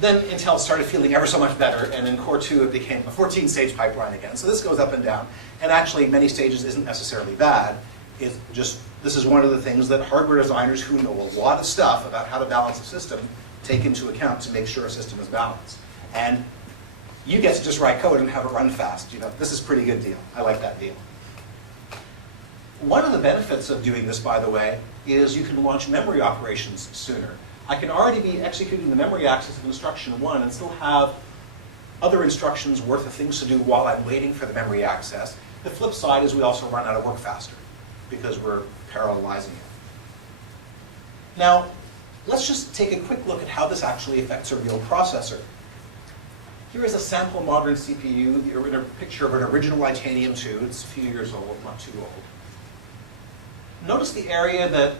Then Intel started feeling ever so much better, and in Core 2 it became a 14-stage pipeline again. So this goes up and down. And actually, many stages isn't necessarily bad. It's just, this is one of the things that hardware designers who know a lot of stuff about how to balance a system take into account to make sure a system is balanced. And you get to just write code and have it run fast. This is a pretty good deal. I like that deal. One of the benefits of doing this, by the way, is you can launch memory operations sooner. I can already be executing the memory access of instruction 1 and still have other instructions worth of things to do while I'm waiting for the memory access. The flip side is we also run out of work faster because we're parallelizing it. Now, let's just take a quick look at how this actually affects a real processor. Here is a sample modern CPU. You're in a picture of an original Titanium 2. It's a few years old, not too old. Notice the area that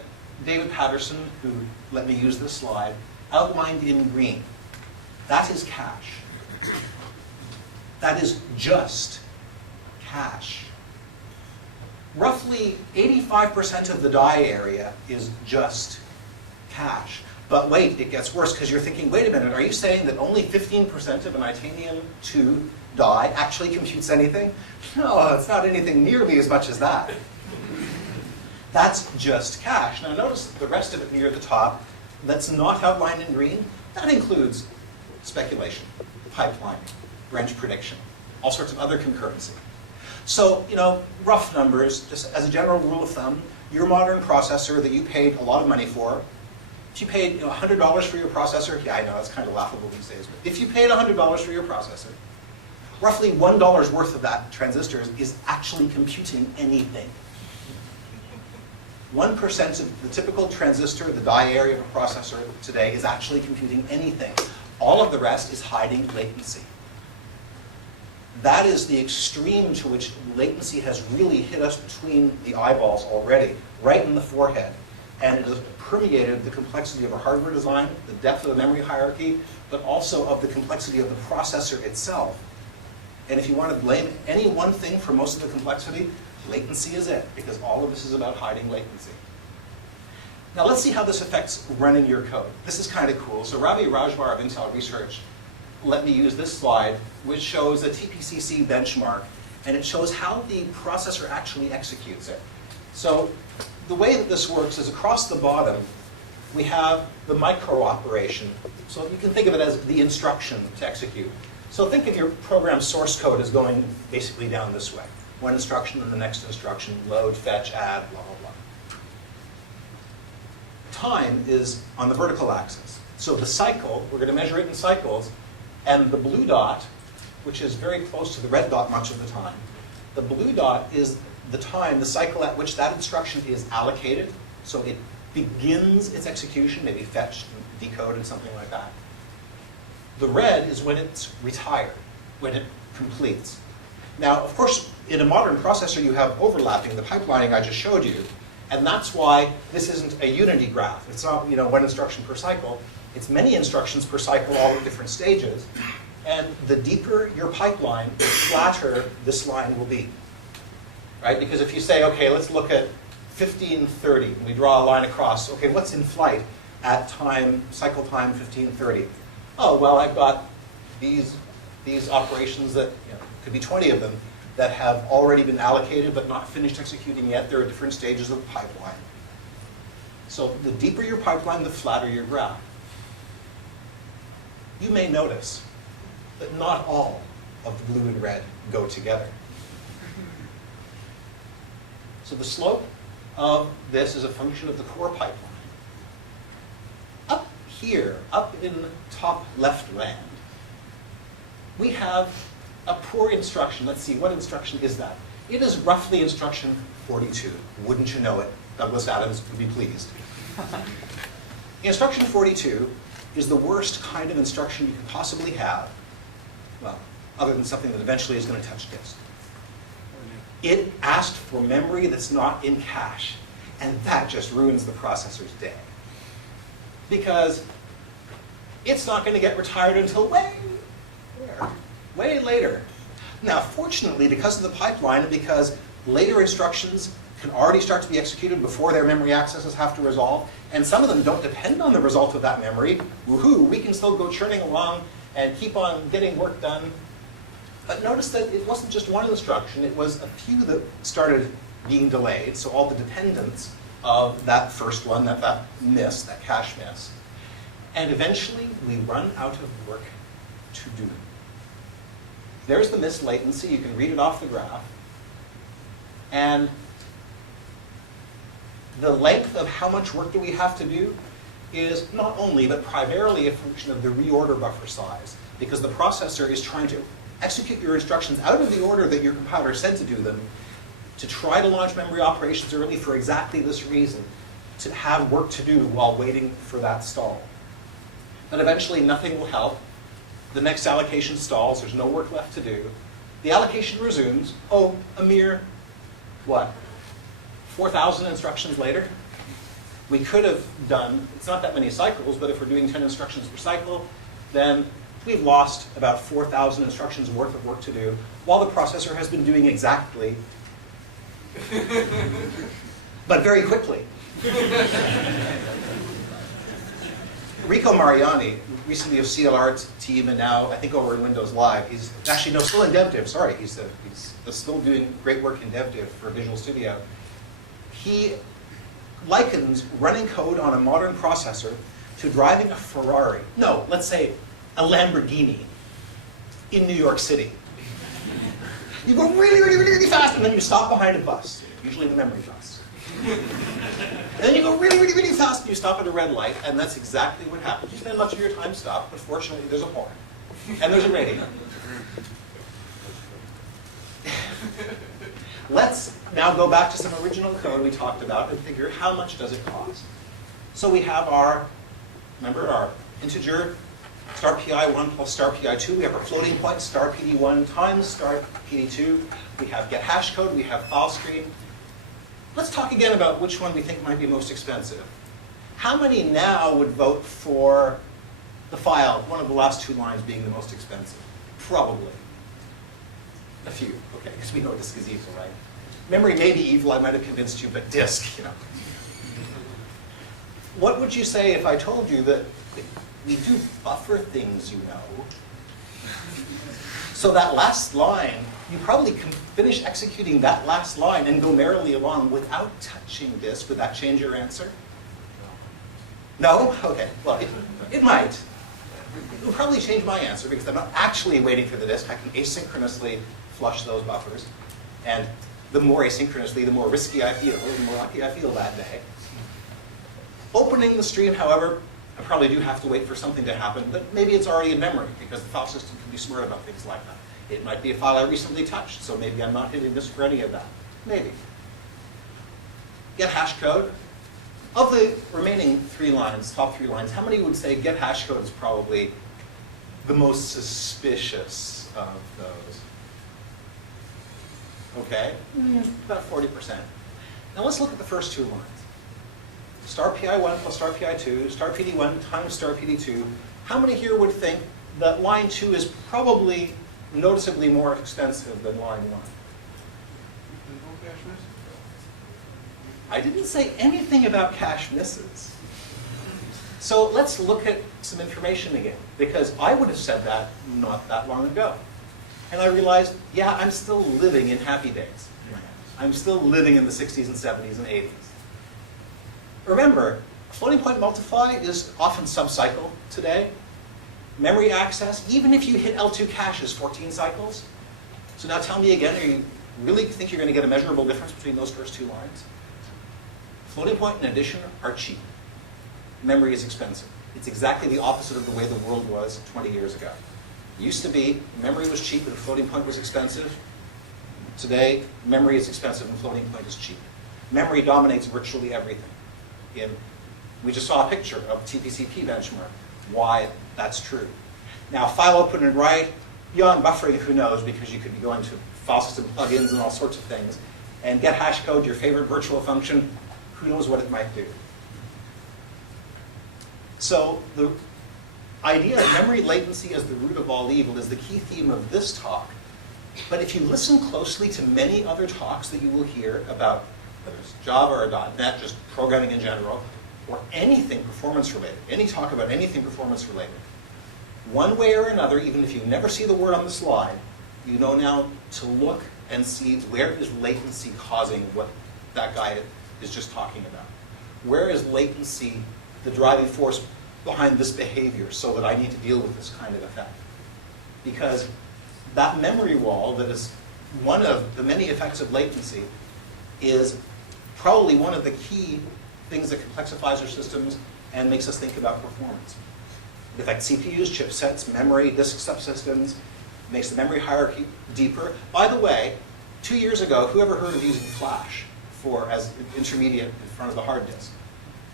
David Patterson, who let me use this slide, outlined in green. That is cache. That is just cache. Roughly 85% of the die area is just cache. But wait, it gets worse because you're thinking, wait a minute, are you saying that only 15% of an Titanium 2 die actually computes anything? No, it's not anything nearly as much as that. That's just cache. Now notice the rest of it near the top that's not outlined in green. That includes speculation, pipelining, branch prediction, all sorts of other concurrency. So, rough numbers, just as a general rule of thumb, your modern processor that you paid a lot of money for, if you paid $100 for your processor, yeah, I know, it's kind of laughable these days, but if you paid $100 for your processor, roughly $1 worth of that transistor is actually computing anything. 1% of the typical transistor, the die area of a processor today, is actually computing anything. All of the rest is hiding latency. That is the extreme to which latency has really hit us between the eyeballs already, right in the forehead. And it has permeated the complexity of our hardware design, the depth of the memory hierarchy, but also of the complexity of the processor itself. And if you want to blame any one thing for most of the complexity, latency is it, because all of this is about hiding latency. Now let's see how this affects running your code. This is kind of cool. So Ravi Rajwar of Intel Research let me use this slide, which shows a TPCC benchmark, and it shows how the processor actually executes it. So the way that this works is across the bottom, we have the micro operation. So you can think of it as the instruction to execute. So think of your program source code as going basically down this way. One instruction and the next instruction, load, fetch, add, blah, blah, blah. Time is on the vertical axis. So the cycle, we're going to measure it in cycles, and the blue dot, which is very close to the red dot much of the time, the blue dot is the time, the cycle at which that instruction is allocated. So it begins its execution, maybe fetched, decoded, something like that. The red is when it's retired, when it completes. Now, of course, in a modern processor, you have overlapping, the pipelining I just showed you, and that's why this isn't a unity graph. It's not, one instruction per cycle. It's many instructions per cycle, all at different stages. And the deeper your pipeline, the flatter this line will be. Right? Because if you say, okay, let's look at 1530, and we draw a line across, okay, what's in flight at cycle time 1530? Oh, well, I've got these operations that, could be 20 of them, that have already been allocated but not finished executing yet. There are different stages of the pipeline. So the deeper your pipeline, the flatter your graph. You may notice that not all of the blue and red go together. So the slope of this is a function of the core pipeline. Up here, up in the top left land, we have a poor instruction. Let's see, what instruction is that? It is roughly instruction 42. Wouldn't you know it? Douglas Adams would be pleased. Instruction 42 is the worst kind of instruction you could possibly have, well, other than something that eventually is going to touch disk. It asked for memory that's not in cache, and that just ruins the processor's day. Because it's not going to get retired until way later. Now, fortunately, because of the pipeline, and because later instructions can already start to be executed before their memory accesses have to resolve, and some of them don't depend on the result of that memory, woohoo, we can still go churning along and keep on getting work done. But notice that it wasn't just one instruction, it was a few that started being delayed, so all the dependents of that first one, that miss, that cache miss. And eventually, we run out of work to do. There's the miss latency, you can read it off the graph. And the length of how much work do we have to do is not only, but primarily a function of the reorder buffer size, because the processor is trying to execute your instructions out of the order that your compiler said to do them, to try to launch memory operations early for exactly this reason, to have work to do while waiting for that stall. But eventually nothing will help. The next allocation stalls, there's no work left to do. The allocation resumes, oh, a mere, what, 4,000 instructions later? We could have done, it's not that many cycles, but if we're doing 10 instructions per cycle, then we've lost about 4,000 instructions worth of work to do, while the processor has been doing exactly, but very quickly. Rico Mariani, recently of CLR's team, and now I think over in Windows Live, he's actually, no, still in DevDiv, sorry, he's still doing great work in DevDiv for Visual Studio. He likens running code on a modern processor to driving a Ferrari. No, let's say a Lamborghini in New York City. You go really, really, really, really fast, and then you stop behind a bus, usually the memory bus. And then you go really, really, really fast, and you stop at a red light, and that's exactly what happens. You spend much of your time stopped, but fortunately there's a horn, and there's a radio. Let's now go back to some original code we talked about and figure how much does it cost. So we have our, remember, our integer star pi1 plus star pi2. We have our floating point star pd1 times star pd2. We have get hash code. We have file stream. Let's talk again about which one we think might be most expensive. How many now would vote for the file, one of the last two lines being the most expensive? Probably. A few, okay, because we know disk is evil, right? Memory may be evil, I might have convinced you, but disk, you know. What would you say if I told you that we do buffer things, you know? So that last line, you probably can finish executing that last line and go merrily along without touching disk. Would that change your answer? No? Okay, well, it might. It will probably change my answer because I'm not actually waiting for the disk. I can asynchronously flush those buffers. And the more asynchronously, the more risky I feel, the more lucky I feel that day. Opening the stream, however, I probably do have to wait for something to happen, but maybe it's already in memory because the file system can be smart about things like that. It might be a file I recently touched, so maybe I'm not hitting disk for any of that. Maybe. Get hash code. Of the remaining three lines, top three lines, how many would say get hash code is probably the most suspicious of those? Okay, about 40%. Now let's look at the first two lines. Star pi1 plus star pi2, star pd1 times star pd2. How many here would think that line 2 is probably noticeably more expensive than line 1? There's no cache miss? I didn't say anything about cache misses. So let's look at some information again, because I would have said that not that long ago. And I realized, yeah, I'm still living in happy days. I'm still living in the 60s and 70s and 80s. Remember, floating point multiply is often sub-cycle today. Memory access, even if you hit L2 cache, is 14 cycles. So now tell me again, are you really think you're going to get a measurable difference between those first two lines? Floating point and addition are cheap. Memory is expensive. It's exactly the opposite of the way the world was 20 years ago. It used to be memory was cheap and floating point was expensive. Today, memory is expensive and floating point is cheap. Memory dominates virtually everything. We just saw a picture of TPCP benchmark, why that's true. Now, file open and write, beyond buffering, who knows, because you could be going to file system plugins and all sorts of things. And get hash code, your favorite virtual function, who knows what it might do. So the idea of memory latency as the root of all evil is the key theme of this talk. But if you listen closely to many other talks that you will hear about whether it's Java or .NET, just programming in general, or anything performance related, any talk about anything performance related, one way or another, even if you never see the word on the slide, you know now to look and see where is latency causing what that guy is just talking about. Where is latency the driving force behind this behavior so that I need to deal with this kind of effect? Because that memory wall that is one of the many effects of latency is probably one of the key things that complexifies our systems and makes us think about performance. It affects CPUs, chipsets, memory, disk subsystems, makes the memory hierarchy deeper. By the way, 2 years ago, who ever heard of using flash as intermediate in front of the hard disk?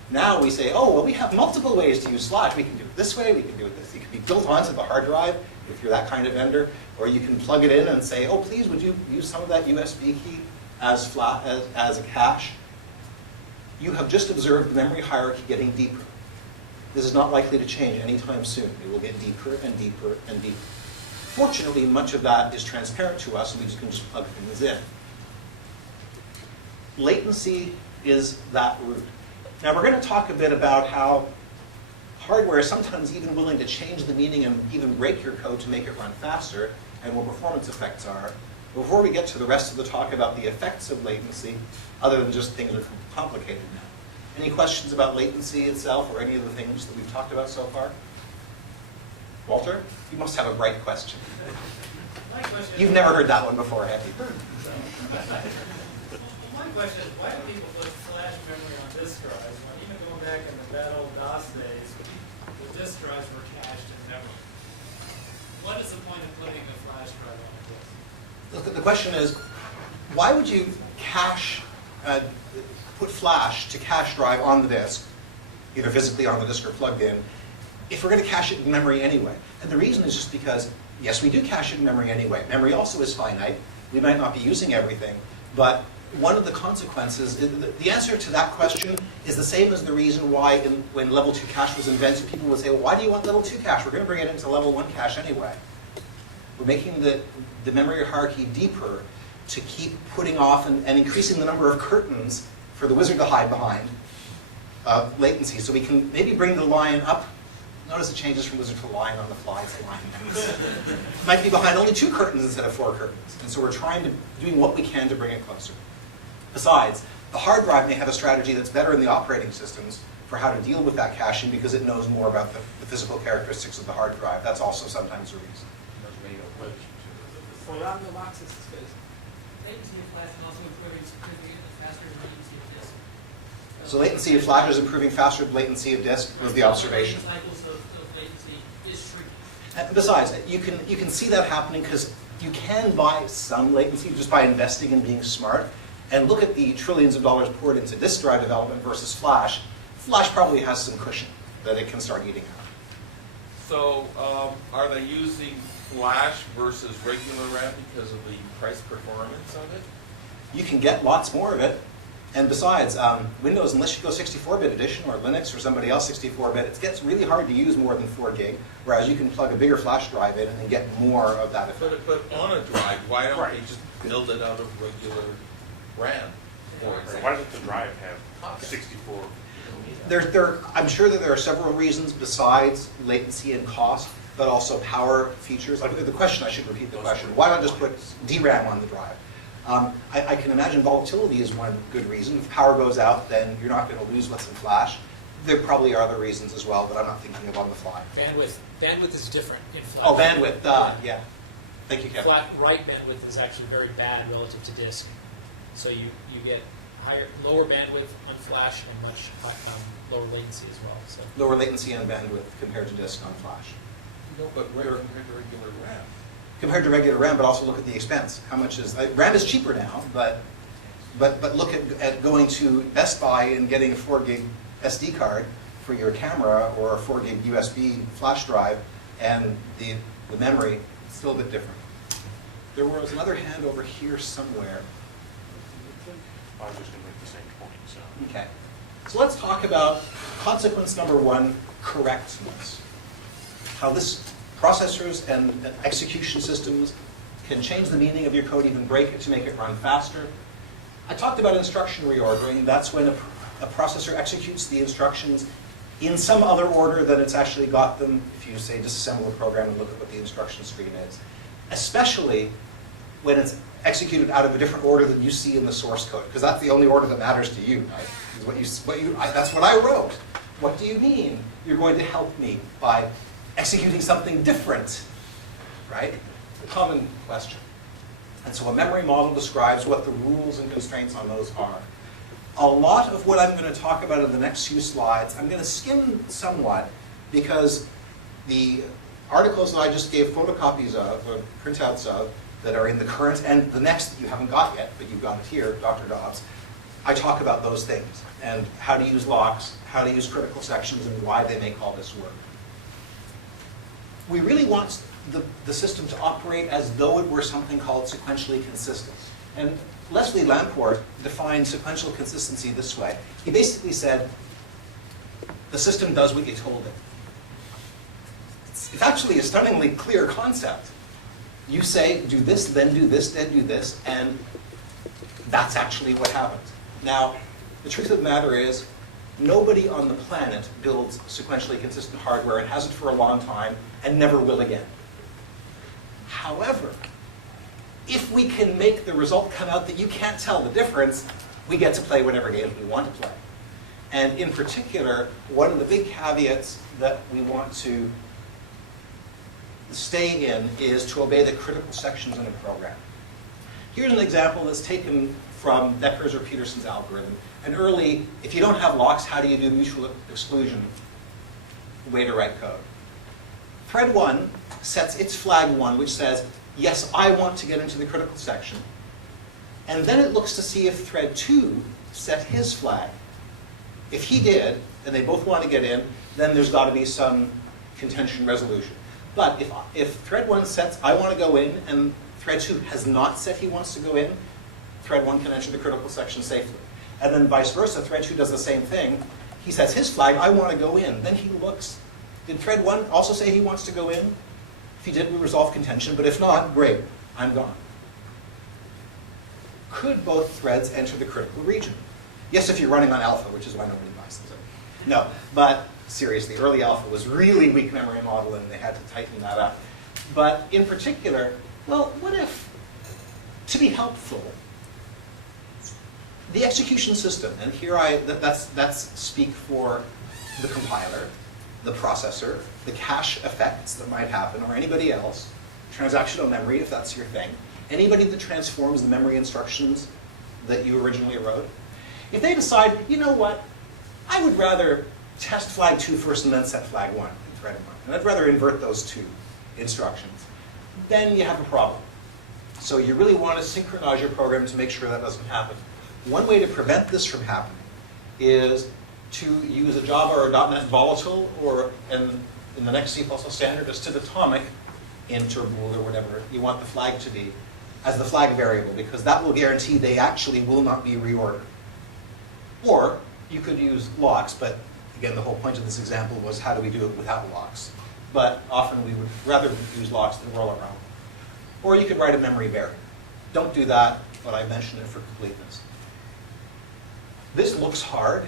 Now we say, oh, well, we have multiple ways to use flash. We can do it this way, we can do it this. It can be built onto the hard drive if you're that kind of vendor, or you can plug it in and say, oh, please, would you use some of that USB key as a cache? You have just observed the memory hierarchy getting deeper. This is not likely to change anytime soon. It will get deeper and deeper and deeper. Fortunately, much of that is transparent to us, and we can just plug things in. Latency is that root. Now, we're going to talk a bit about how hardware is sometimes even willing to change the meaning and even break your code to make it run faster, and what performance effects are. Before we get to the rest of the talk about the effects of latency, other than just things are complicated now. Any questions about latency itself or any of the things that we've talked about so far? Walter, you must have a bright question. My question You've never heard that one before, have you? My question is, why do people put flash memory on disk drives when even going back in the bad old DOS days, the disk drives were cached in memory? What is the point of putting a flash drive on a disk? The question is, why would you cache, put flash to cache drive on the disk, either physically on the disk or plugged in, if we're going to cache it in memory anyway? And the reason is just because, yes, we do cache it in memory anyway. Memory also is finite. We might not be using everything, but one of the consequences, the answer to that question is the same as the reason why when level 2 cache was invented, people would say, well, why do you want level 2 cache? We're going to bring it into level 1 cache anyway. We're making the memory hierarchy deeper to keep putting off and increasing the number of curtains for the wizard to hide behind latency. So we can maybe bring the line up. Notice it changes from wizard to line on the fly. It's a line. Might be behind only 2 curtains instead of 4 curtains. And so we're doing what we can to bring it closer. Besides, the hard drive may have a strategy that's better in the operating systems for how to deal with that caching because it knows more about the physical characteristics of the hard drive. That's also sometimes a reason. For around the boxes, it's good. Latency of flash and also improving significantly faster than latency of disk. So latency of flash is improving faster than latency of disk was the observation. Cycles of latency is shrinking. And besides, you can see that happening because you can buy some latency just by investing in being smart. And look at the trillions of dollars poured into disk drive development versus flash. Flash probably has some cushion that it can start eating out. So are they using flash versus regular RAM because of the price performance of it? You can get lots more of it. And besides, Windows, unless you go 64-bit edition, or Linux or somebody else 64-bit, it gets really hard to use more than 4 gig, whereas you can plug a bigger flash drive in and then get more of that effect. But on a drive, why don't they just build it out of regular RAM? Why doesn't the drive have 64? I'm sure that there are several reasons besides latency and cost, but also power features. Like the question, I should repeat the question. Why not just put DRAM on the drive? I can imagine volatility is one good reason. If power goes out, then you're not going to lose what's in flash. There probably are other reasons as well, but I'm not thinking of on the fly. Bandwidth is different in flash. Oh, bandwidth, yeah. Thank you, Kevin. Flat write bandwidth is actually very bad relative to disk. So you get lower bandwidth on flash and much lower latency as well. So Lower latency and bandwidth compared to disk on flash. No, but compared to regular RAM. Compared to regular RAM, but also look at the expense. How much is RAM is cheaper now, but look at going to Best Buy and getting a 4 gig SD card for your camera or a 4 gig USB flash drive, and the memory is still a bit different. There was another hand over here somewhere. I was just going to make the same point. So. Okay. So let's talk about consequence number 1, correctness. How this processors and execution systems can change the meaning of your code, even break it to make it run faster. I talked about instruction reordering. That's when a processor executes the instructions in some other order than it's actually got them. If you say disassemble a program and look at what the instruction screen is. Especially when it's executed out of a different order than you see in the source code, because that's the only order that matters to you, right? That's what I wrote. What do you mean you're going to help me by executing something different, right? A common question. And so a memory model describes what the rules and constraints on those are. A lot of what I'm going to talk about in the next few slides, I'm going to skim somewhat because the articles that I just gave photocopies of, or printouts of, that are in the current and the next that you haven't got yet, but you've got it here, Dr. Dobbs, I talk about those things and how to use locks, how to use critical sections, and why they make all this work. We really want the system to operate as though it were something called sequentially consistent. And Leslie Lamport defined sequential consistency this way. He basically said, the system does what you told it. It's actually a stunningly clear concept. You say, do this, then do this, then do this, and that's actually what happens. Now, the truth of the matter is, nobody on the planet builds sequentially consistent hardware and hasn't for a long time and never will again. However, if we can make the result come out that you can't tell the difference, we get to play whatever games we want to play. And in particular, one of the big caveats that we want to stay in is to obey the critical sections in a program. Here's an example that's taken from Decker's or Peterson's algorithm. And early, if you don't have locks, how do you do mutual exclusion? Way to write code. Thread 1 sets its flag 1, which says, yes, I want to get into the critical section. And then it looks to see if thread 2 set his flag. If he did, and they both want to get in, then there's got to be some contention resolution. But if thread 1 sets, I want to go in, and thread 2 has not said he wants to go in, thread 1 can enter the critical section safely. And then vice versa, thread 2 does the same thing. He sets his flag, I want to go in. Then he looks, did thread 1 also say he wants to go in? If he did, we resolve contention, but if not, great, I'm gone. Could both threads enter the critical region? Yes, if you're running on alpha, which is why nobody buys it. No, but seriously, early alpha was really weak memory model, and they had to tighten that up. But in particular, well, what if, to be helpful, the execution system, and here that's speak for the compiler, the processor, the cache effects that might happen, or anybody else, transactional memory, if that's your thing, anybody that transforms the memory instructions that you originally wrote. If they decide, you know what, I would rather test flag 2 first and then set flag 1 in thread 1, and I'd rather invert those 2 instructions, then you have a problem. So you really want to synchronize your program to make sure that doesn't happen. One way to prevent this from happening is to use a Java or a .NET volatile, or in the next C++ standard, a std-atomic int or bool or whatever you want the flag to be, as the flag variable, because that will guarantee they actually will not be reordered. Or you could use locks, but again, the whole point of this example was how do we do it without locks? But often we would rather use locks than roll around. Or you could write a memory variable. Don't do that, but I mentioned it for completeness. This looks hard.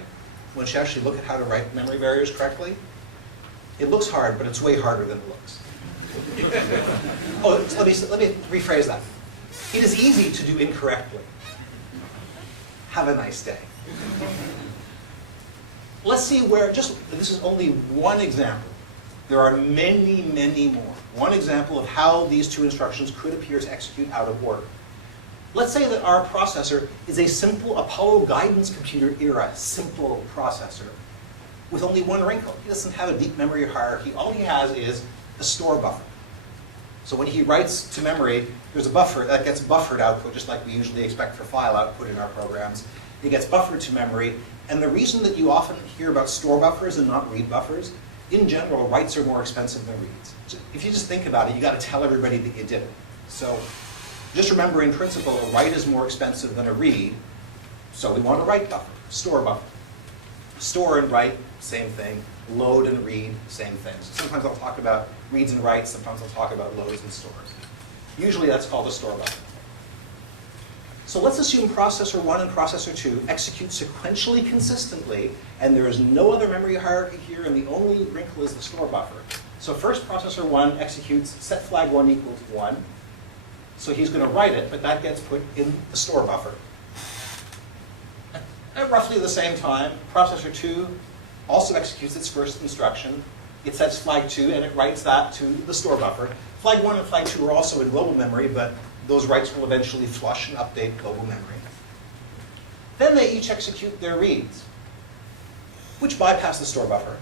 Once you actually look at how to write memory variables correctly, it looks hard, but it's way harder than it looks. Oh, so let me rephrase that. It is easy to do incorrectly. Have a nice day. Let's see where, this is only one example. There are many, many more. One example of how these 2 instructions could appear to execute out of order. Let's say that our processor is a simple Apollo guidance computer era simple processor with only one wrinkle. He doesn't have a deep memory hierarchy. All he has is a store buffer. So when he writes to memory, there's a buffer that gets buffered output, just like we usually expect for file output in our programs. It gets buffered to memory. And the reason that you often hear about store buffers and not read buffers, in general, writes are more expensive than reads. If you just think about it, you got to tell everybody that you did it. So just remember, in principle, a write is more expensive than a read, so we want a write buffer, store buffer. Store and write, same thing. Load and read, same thing. So sometimes I'll talk about reads and writes, sometimes I'll talk about loads and stores. Usually that's called a store buffer. So let's assume processor 1 and processor 2 execute sequentially consistently, and there is no other memory hierarchy here, and the only wrinkle is the store buffer. So first processor 1 executes set flag 1 equals 1. So he's going to write it, but that gets put in the store buffer. At roughly the same time, processor 2 also executes its first instruction. It sets flag 2, and it writes that to the store buffer. Flag 1 and flag 2 are also in global memory, but those writes will eventually flush and update global memory. Then they each execute their reads, which bypass the store buffer,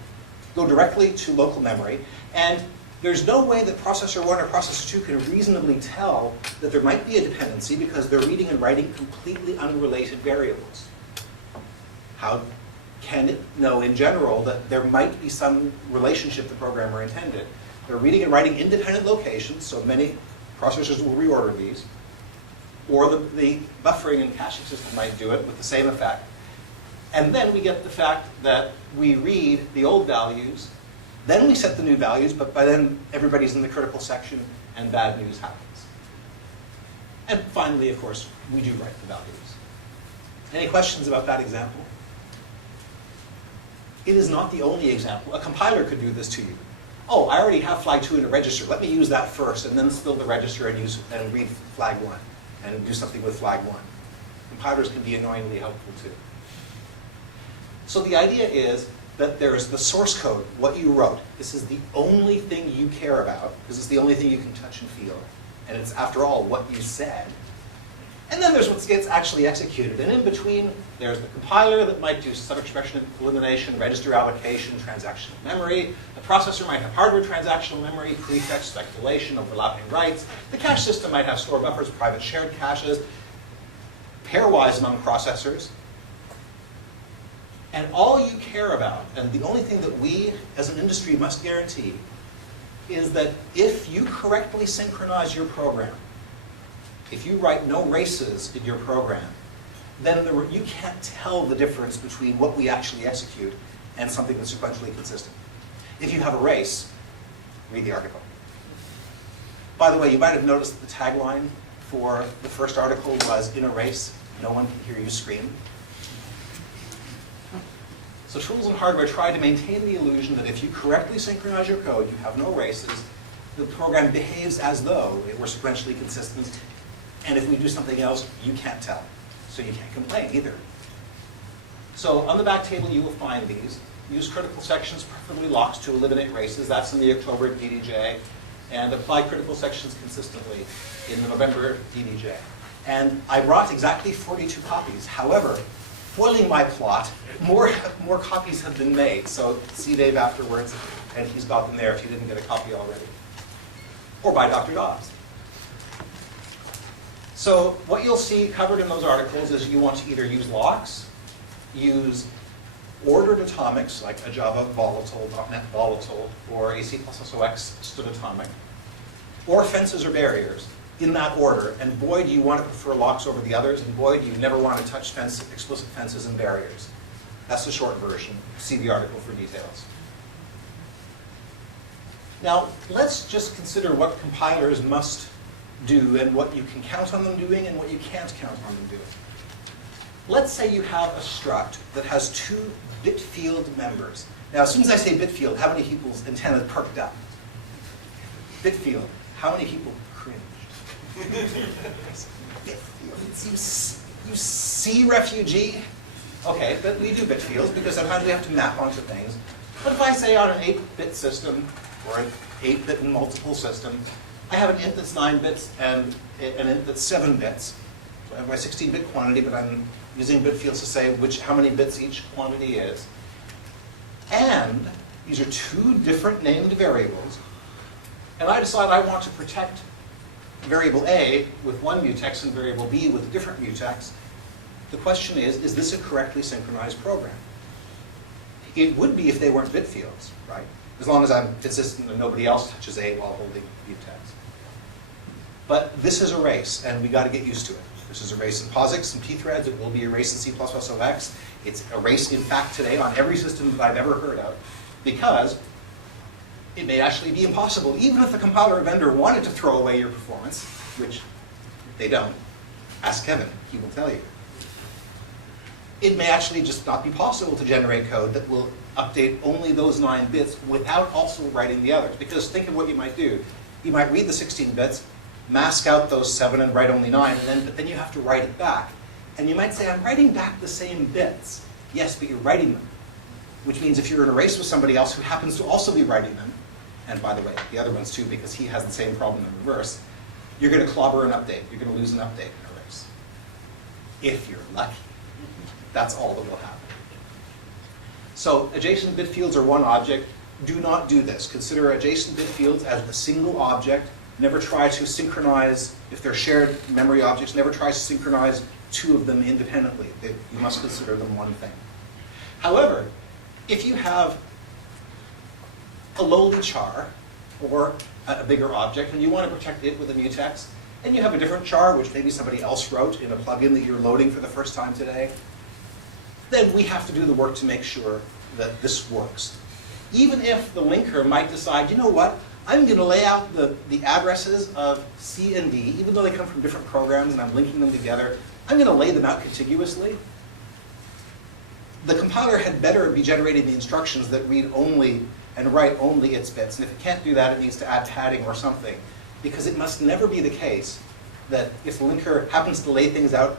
go directly to local memory, and there's no way that processor 1 or processor 2 can reasonably tell that there might be a dependency because they're reading and writing completely unrelated variables. How can it know in general that there might be some relationship the programmer intended? They're reading and writing independent locations, so many processors will reorder these, or the buffering and caching system might do it with the same effect. And then we get the fact that we read the old values, then we set the new values, but by then everybody's in the critical section and bad news happens. And finally, of course, we do write the values. Any questions about that example? It is not the only example. A compiler could do this to you. Oh, I already have flag 2 in a register. Let me use that first, and then spill the register and read flag 1, and do something with flag 1. Compilers can be annoyingly helpful too. So the idea is that there's the source code, what you wrote. This is the only thing you care about, because it's the only thing you can touch and feel. And it's, after all, what you said. And then there's what gets actually executed. And in between, there's the compiler that might do sub-expression elimination, register allocation, transactional memory. The processor might have hardware transactional memory, prefix, speculation, overlapping writes. The cache system might have store buffers, private shared caches. pairwise among processors. And all you care about, and the only thing that we as an industry must guarantee, is that if you correctly synchronize your program, if you write no races in your program, then you can't tell the difference between what we actually execute and something that's sequentially consistent. If you have a race, read the article. By the way, you might have noticed that the tagline for the first article was, "In a race, no one can hear you scream." So tools and hardware try to maintain the illusion that if you correctly synchronize your code, you have no races, the program behaves as though it were sequentially consistent, and if we do something else, you can't tell. So you can't complain either. So on the back table, you will find these. Use critical sections, preferably locks, to eliminate races. That's in the October DDJ. And apply critical sections consistently in the November DDJ. And I brought exactly 42 copies. However, foiling my plot, more copies have been made. So see Dave afterwards, and he's got them there if you didn't get a copy already. Or by Dr. Dobbs. So what you'll see covered in those articles is you want to either use locks, use ordered atomics, like a Java volatile, .NET volatile, or a C++OX stood atomic, or fences or barriers in that order. And boy, do you want to prefer locks over the others, and boy, do you never want to touch explicit fences and barriers. That's the short version. See the article for details. Now, let's just consider what compilers must do and what you can count on them doing and what you can't count on them doing. Let's say you have a struct that has two bit field members. Now, as soon as I say bit field, how many people's antenna perked up? Bit field. How many people cringed? Bit field. You see refugee? Okay, but we do bit fields because sometimes we have to map onto things. But if I say on an 8-bit system or an 8-bit and multiple system, I have an int that's 9 bits and an int that's 7 bits. So I have my 16-bit quantity, but I'm using bit fields to say how many bits each quantity is. And these are two different named variables. And I decide I want to protect variable A with one mutex and variable B with a different mutex. The question is this a correctly synchronized program? It would be if they weren't bit fields, right? As long as I'm consistent and nobody else touches A while holding mutex. But this is a race, and we got to get used to it. This is a race in POSIX and pthreads. It will be a race in C++OX. It's a race, in fact, today on every system that I've ever heard of, because it may actually be impossible, even if the compiler vendor wanted to throw away your performance, which they don't. Ask Kevin, he will tell you. It may actually just not be possible to generate code that will update only those 9 bits without also writing the others. Because think of what you might do. You might read the 16 bits, mask out those 7 and write only 9, but then you have to write it back. And you might say, I'm writing back the same bits. Yes, but you're writing them. Which means if you're in a race with somebody else who happens to also be writing them, and by the way, the other ones too, because he has the same problem in reverse, you're going to clobber an update. You're going to lose an update in a race. If you're lucky. That's all that will happen. So adjacent bit fields are one object. Do not do this. Consider adjacent bit fields as a single object. Never try to synchronize, if they're shared memory objects, never try to synchronize 2 of them independently. You must consider them one thing. However, if you have a lowly char or a bigger object and you want to protect it with a mutex, and you have a different char which maybe somebody else wrote in a plugin that you're loading for the first time today, then we have to do the work to make sure that this works. Even if the linker might decide, you know what, I'm going to lay out the addresses of C and D, even though they come from different programs and I'm linking them together, I'm going to lay them out contiguously. The compiler had better be generating the instructions that read only and write only its bits. And if it can't do that, it needs to add padding or something. Because it must never be the case that if the linker happens to lay things out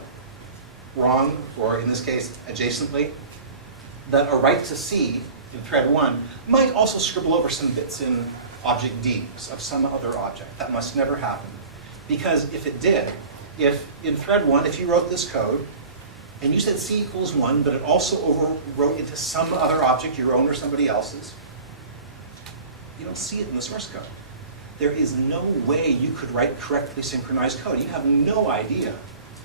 wrong, or in this case, adjacently, that a write to C in thread 1 might also scribble over some bits in object D of some other object. That must never happen. Because if it did, if in thread 1, if you wrote this code, and you said C equals 1, but it also overwrote into some other object, your own or somebody else's, you don't see it in the source code. There is no way you could write correctly synchronized code. You have no idea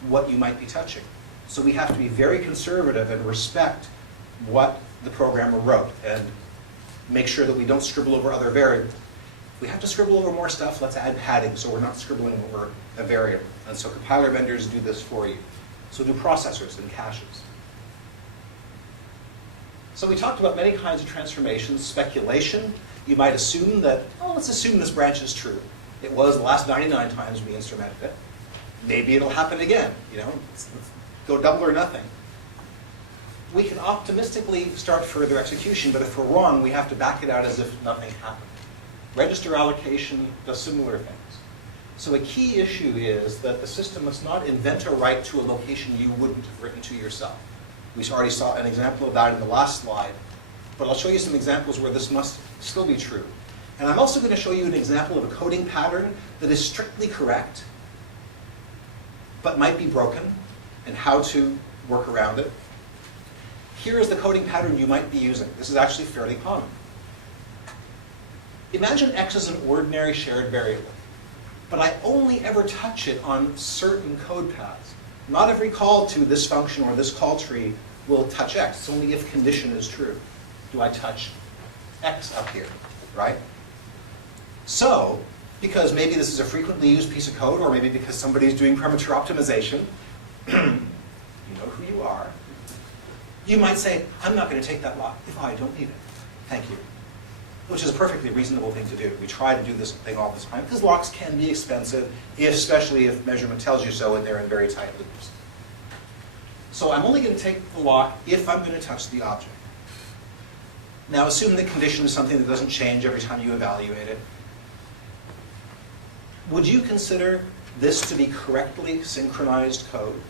what you might be touching. So we have to be very conservative and respect what the programmer wrote and make sure that we don't scribble over other variables. If we have to scribble over more stuff, let's add padding so we're not scribbling over a variable. And so compiler vendors do this for you. So do processors and caches. So we talked about many kinds of transformations. Speculation, you might assume that, oh, let's assume this branch is true. It was the last 99 times we instrumented it. Maybe it'll happen again, you know, let's go double or nothing. We can optimistically start further execution, but if we're wrong, we have to back it out as if nothing happened. Register allocation does similar things. So a key issue is that the system must not invent a write to a location you wouldn't have written to yourself. We already saw an example of that in the last slide, but I'll show you some examples where this must still be true. And I'm also going to show you an example of a coding pattern that is strictly correct, but might be broken, and how to work around it. Here is the coding pattern you might be using. This is actually fairly common. Imagine X is an ordinary shared variable, but I only ever touch it on certain code paths. Not every call to this function or this call tree will touch X. It's only if condition is true. Do I touch X up here, right? So, because maybe this is a frequently used piece of code, or maybe because somebody's doing premature optimization, you know who you are, you might say, I'm not going to take that lock if I don't need it. Thank you. Which is a perfectly reasonable thing to do. We try to do this thing all the time, because locks can be expensive, especially if measurement tells you so and they're in very tight loops. So I'm only going to take the lock if I'm going to touch the object. Now assume the condition is something that doesn't change every time you evaluate it. Would you consider this to be correctly synchronized code?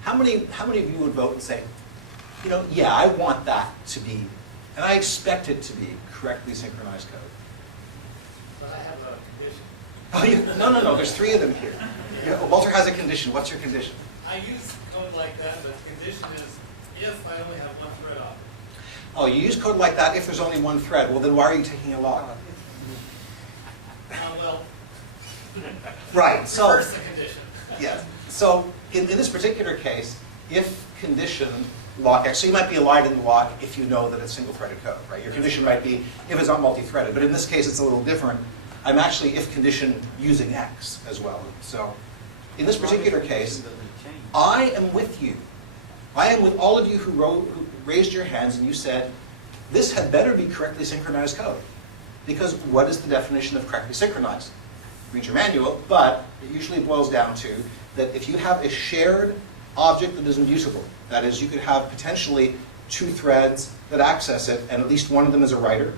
How many of you would vote and say, you know, yeah, I want that to be, and I expect it to be correctly synchronized code? But I have a condition. Oh, no, there's 3 of them here. Yeah, Walter has a condition. What's your condition? I use code like that, but the condition is if I only have one thread off. Oh, you use code like that if there's only one thread. Well, then why are you taking a lock? Well, Right, so, reverse the condition. yes. So in this particular case, if condition lock X, so you might be aligned in the lock if you know that it's single-threaded code, right? Your condition might be if it's not multi-threaded, but in this case it's a little different. I'm actually if condition using X as well. So in this particular case, I am with you. I am with all of you who raised your hands and you said, this had better be correctly synchronized code. Because what is the definition of correctly synchronized? Read your manual, but it usually boils down to that if you have a shared object that is immutable, that is, you could have potentially 2 threads that access it, and at least one of them is a writer.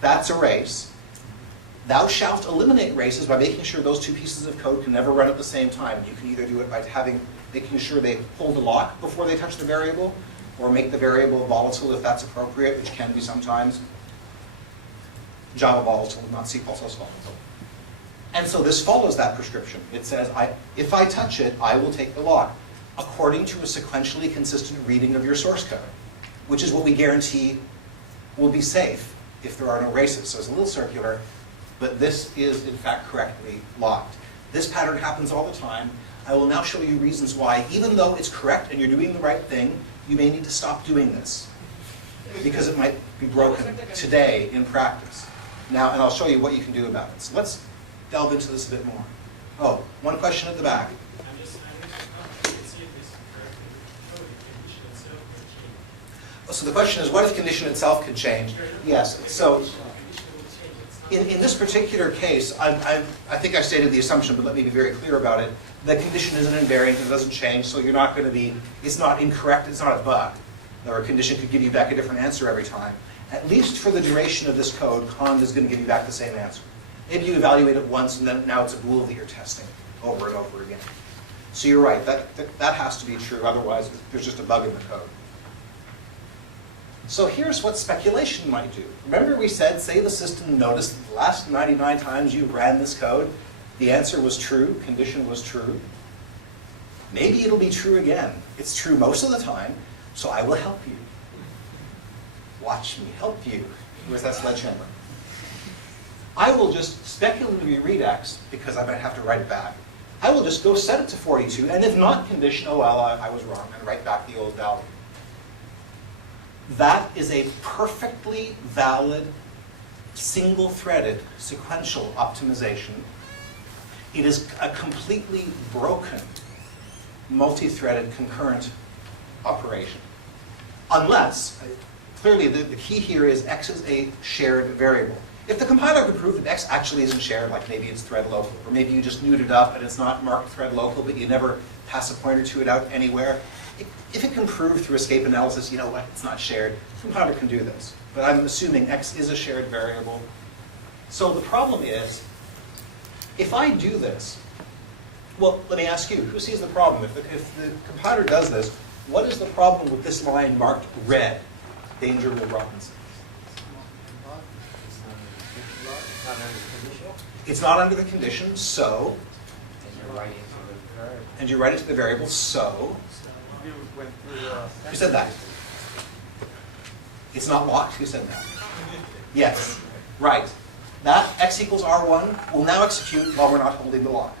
That's a race. Thou shalt eliminate races by making sure those 2 pieces of code can never run at the same time. You can either do it by making sure they hold the lock before they touch the variable, or make the variable volatile if that's appropriate, which can be sometimes. Java volatile, not C++ volatile. And so this follows that prescription. It says, if I touch it, I will take the lock, according to a sequentially consistent reading of your source code, which is what we guarantee will be safe if there are no races. So it's a little circular, but this is in fact correctly locked. This pattern happens all the time. I will now show you reasons why, even though it's correct and you're doing the right thing, you may need to stop doing this, because it might be broken today in practice. Now, and I'll show you what you can do about it. So let's delve into this a bit more. Oh, one question at the back. I'm just see if this is correct. Code condition itself could change. So the question is, what if condition itself could change? Yes. So in this particular case, I think I stated the assumption, but let me be very clear about it. The condition isn't invariant, it doesn't change, so you're not going to be, it's not incorrect, it's not a bug. Or a condition could give you back a different answer every time. At least for the duration of this code, Conv is going to give you back the same answer. Maybe you evaluate it once and then now it's a bool that you're testing over and over again. So you're right, that has to be true, otherwise there's just a bug in the code. So here's what speculation might do. Remember we said, say the system noticed that the last 99 times you ran this code, the answer was true, condition was true. Maybe it'll be true again. It's true most of the time, so I will help you. Watch me help you. Where's that sledgehammer? I will just speculatively read X, because I might have to write it back. I will just go set it to 42, and if not condition, oh well, I was wrong, and write back the old value. That is a perfectly valid, single-threaded, sequential optimization. It is a completely broken, multi-threaded, concurrent operation. Unless, clearly the key here is X is a shared variable. If the compiler could prove that X actually isn't shared, like maybe it's thread local, or maybe you just newed it up and it's not marked thread local, but you never pass a pointer to it out anywhere, if it can prove through escape analysis, you know what, it's not shared, the compiler can do this. But I'm assuming X is a shared variable. So the problem is, if I do this, well, let me ask you, who sees the problem? If the compiler does this, what is the problem with this line marked red? Danger Will Robinson. It's not under the condition, so. And you write it to the variable, so. Who said that? It's not locked? Who said that? Yes. Right. That X equals R1 will now execute while we're not holding the lock.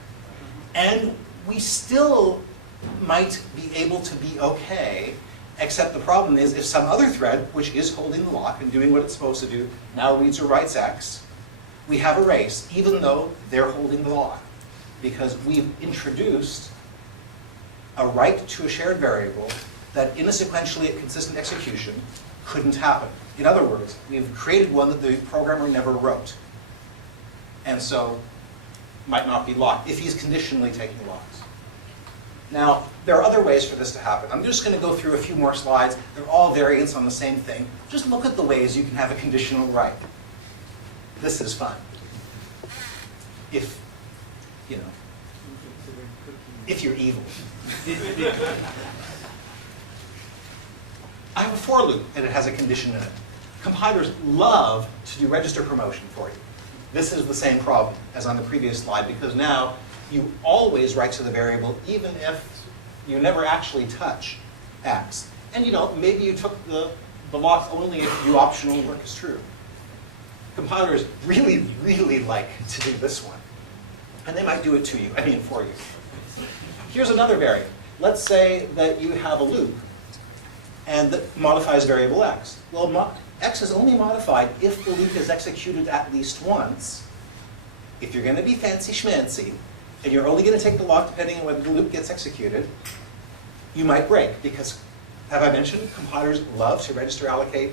And we still might be able to be okay, except the problem is if some other thread, which is holding the lock and doing what it's supposed to do, now reads or writes X, we have a race, even though they're holding the lock. Because we've introduced a write to a shared variable that in a sequentially consistent execution couldn't happen. In other words, we've created one that the programmer never wrote. And so might not be locked if he's conditionally taking locks. Now, there are other ways for this to happen. I'm just going to go through a few more slides. They're all variants on the same thing. Just look at the ways you can have a conditional write. This is fun. If, you know, if you're evil. I have a for loop, and it has a condition in it. Compilers love to do register promotion for you. This is the same problem as on the previous slide, because now you always write to the variable, even if you never actually touch X. And you know, maybe you took the lock only if you optional work is true. Compilers really, really like to do this one. And they might do it to you, I mean for you. Here's another variant. Let's say that you have a loop and that modifies variable X. Well, X is only modified if the loop is executed at least once. If you're going to be fancy schmancy, and you're only going to take the lock depending on whether the loop gets executed, you might break, because, have I mentioned, compilers love to register allocate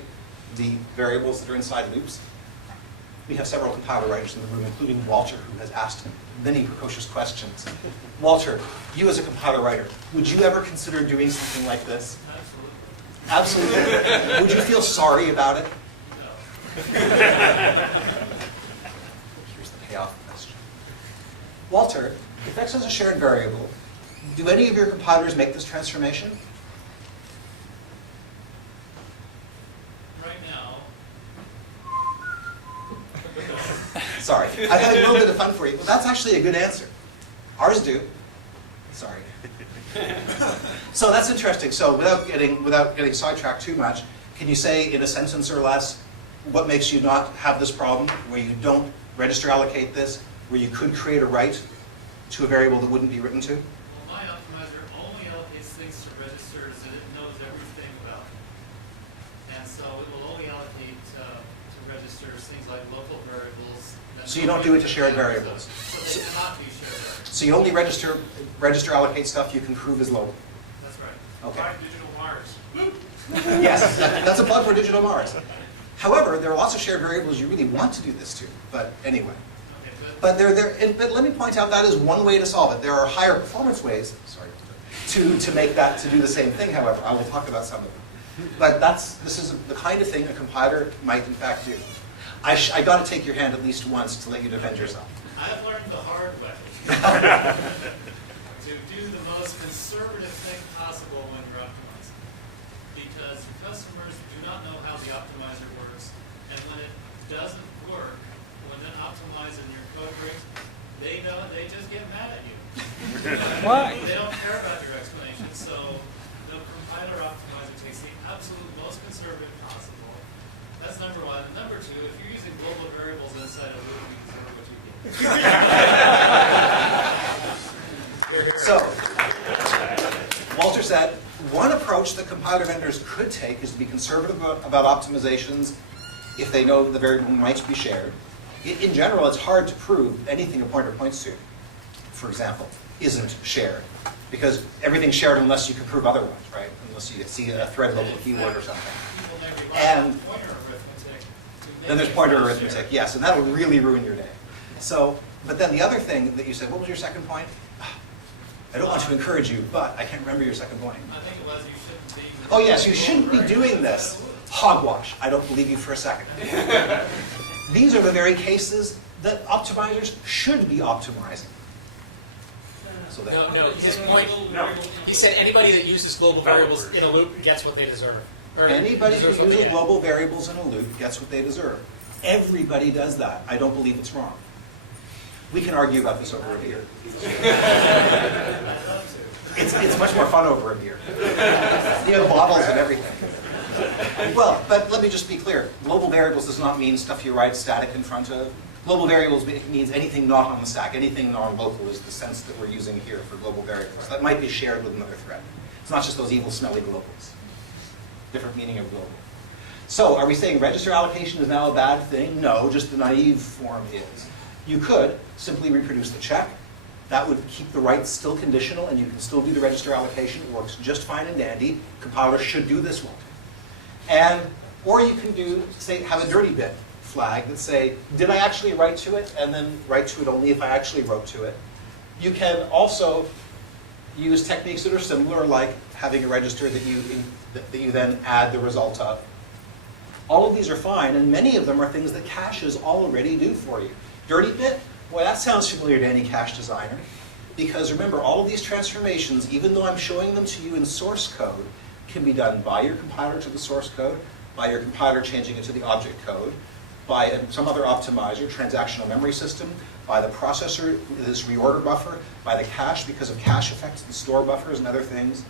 the variables that are inside loops. We have several compiler writers in the room, including Walter, who has asked many precocious questions. Walter, you as a compiler writer, would you ever consider doing something like this? Absolutely. Absolutely. Would you feel sorry about it? No. Here's the payoff question. Walter, if X is a shared variable, do any of your compilers make this transformation? Right now, Sorry. I had a little bit of fun for you. Well, that's actually a good answer. Ours do. Sorry. So that's interesting. So without getting sidetracked too much, can you say in a sentence or less what makes you not have this problem where you don't register allocate this, where you could create a write to a variable that wouldn't be written to? well, my optimizer only allocates things to registers that it knows everything about. And so it will only allocate to registers things like local variables. So you don't do it to shared variables. So they cannot be shared variables. So you only register allocate stuff you can prove is local. That's right. Okay. Five digital Mars. Yes, that's a plug for Digital Mars. However, there are lots of shared variables you really want to do this to. But anyway. Okay, good. But let me point out that is one way to solve it. There are higher performance ways, sorry, to make that to do the same thing. However, I will talk about some of them. But this is the kind of thing a compiler might in fact do. I got to take your hand at least once to let you defend yourself. I've learned the hard way to do the most conservative thing possible when you're optimizing. Because customers do not know how the optimizer works, and when it doesn't work, when it optimizes in your code breaks, they just get mad at you. Why? They don't care about your explanation, so the compiler optimizer takes the absolute most conservative possible. That's number one. And number two, if you're using global variables inside a loop, you deserve what you get. So, Walter said, one approach that compiler vendors could take is to be conservative about optimizations if they know the variable might be shared. In general, it's hard to prove anything a pointer points to, for example, isn't shared. Because everything's shared unless you can prove otherwise, right? Unless you see a thread level keyword or something. People never rely And on pointer arithmetic to make then there's it pointer shared. arithmetic, yes, and that'll really ruin your day. So, but then the other thing that you said, what was your second point? I don't want to encourage you, but I can't remember your second point. I think it was you shouldn't be. Oh yes, you shouldn't be doing this. Hogwash. I don't believe you for a second. These are the very cases that optimizers should be optimizing. So that, No, his point, he said anybody that uses global variables in a loop gets what they deserve. Or anybody who deserves what they uses get. global variables in a loop gets what they deserve. Everybody does that. I don't believe it's wrong. We can argue about this over a beer. It's much more fun over a beer. You have bottles and everything. Well, but let me just be clear. Global variables does not mean stuff you write static in front of. Global variables means anything not on the stack. Anything non-local is the sense that we're using here for global variables. That might be shared with another thread. It's not just those evil, smelly globals. Different meaning of global. So, are we saying register allocation is now a bad thing? No, just the naive form is. You could simply reproduce the check. That would keep the write still conditional, and you can still do the register allocation. It works just fine and dandy. Compilers should do this one. And, or you can do, say, have a dirty bit flag that say, did I actually write to it? And then write to it only if I actually wrote to it. You can also use techniques that are similar, like having a register that you then add the result of. All of these are fine, and many of them are things that caches already do for you. Dirty bit? Boy, that sounds familiar to any cache designer. Because remember, all of these transformations, even though I'm showing them to you in source code, can be done by your compiler to the source code, by your compiler changing it to the object code, by some other optimizer, transactional memory system, by the processor, this reorder buffer, by the cache because of cache effects and store buffers and other things.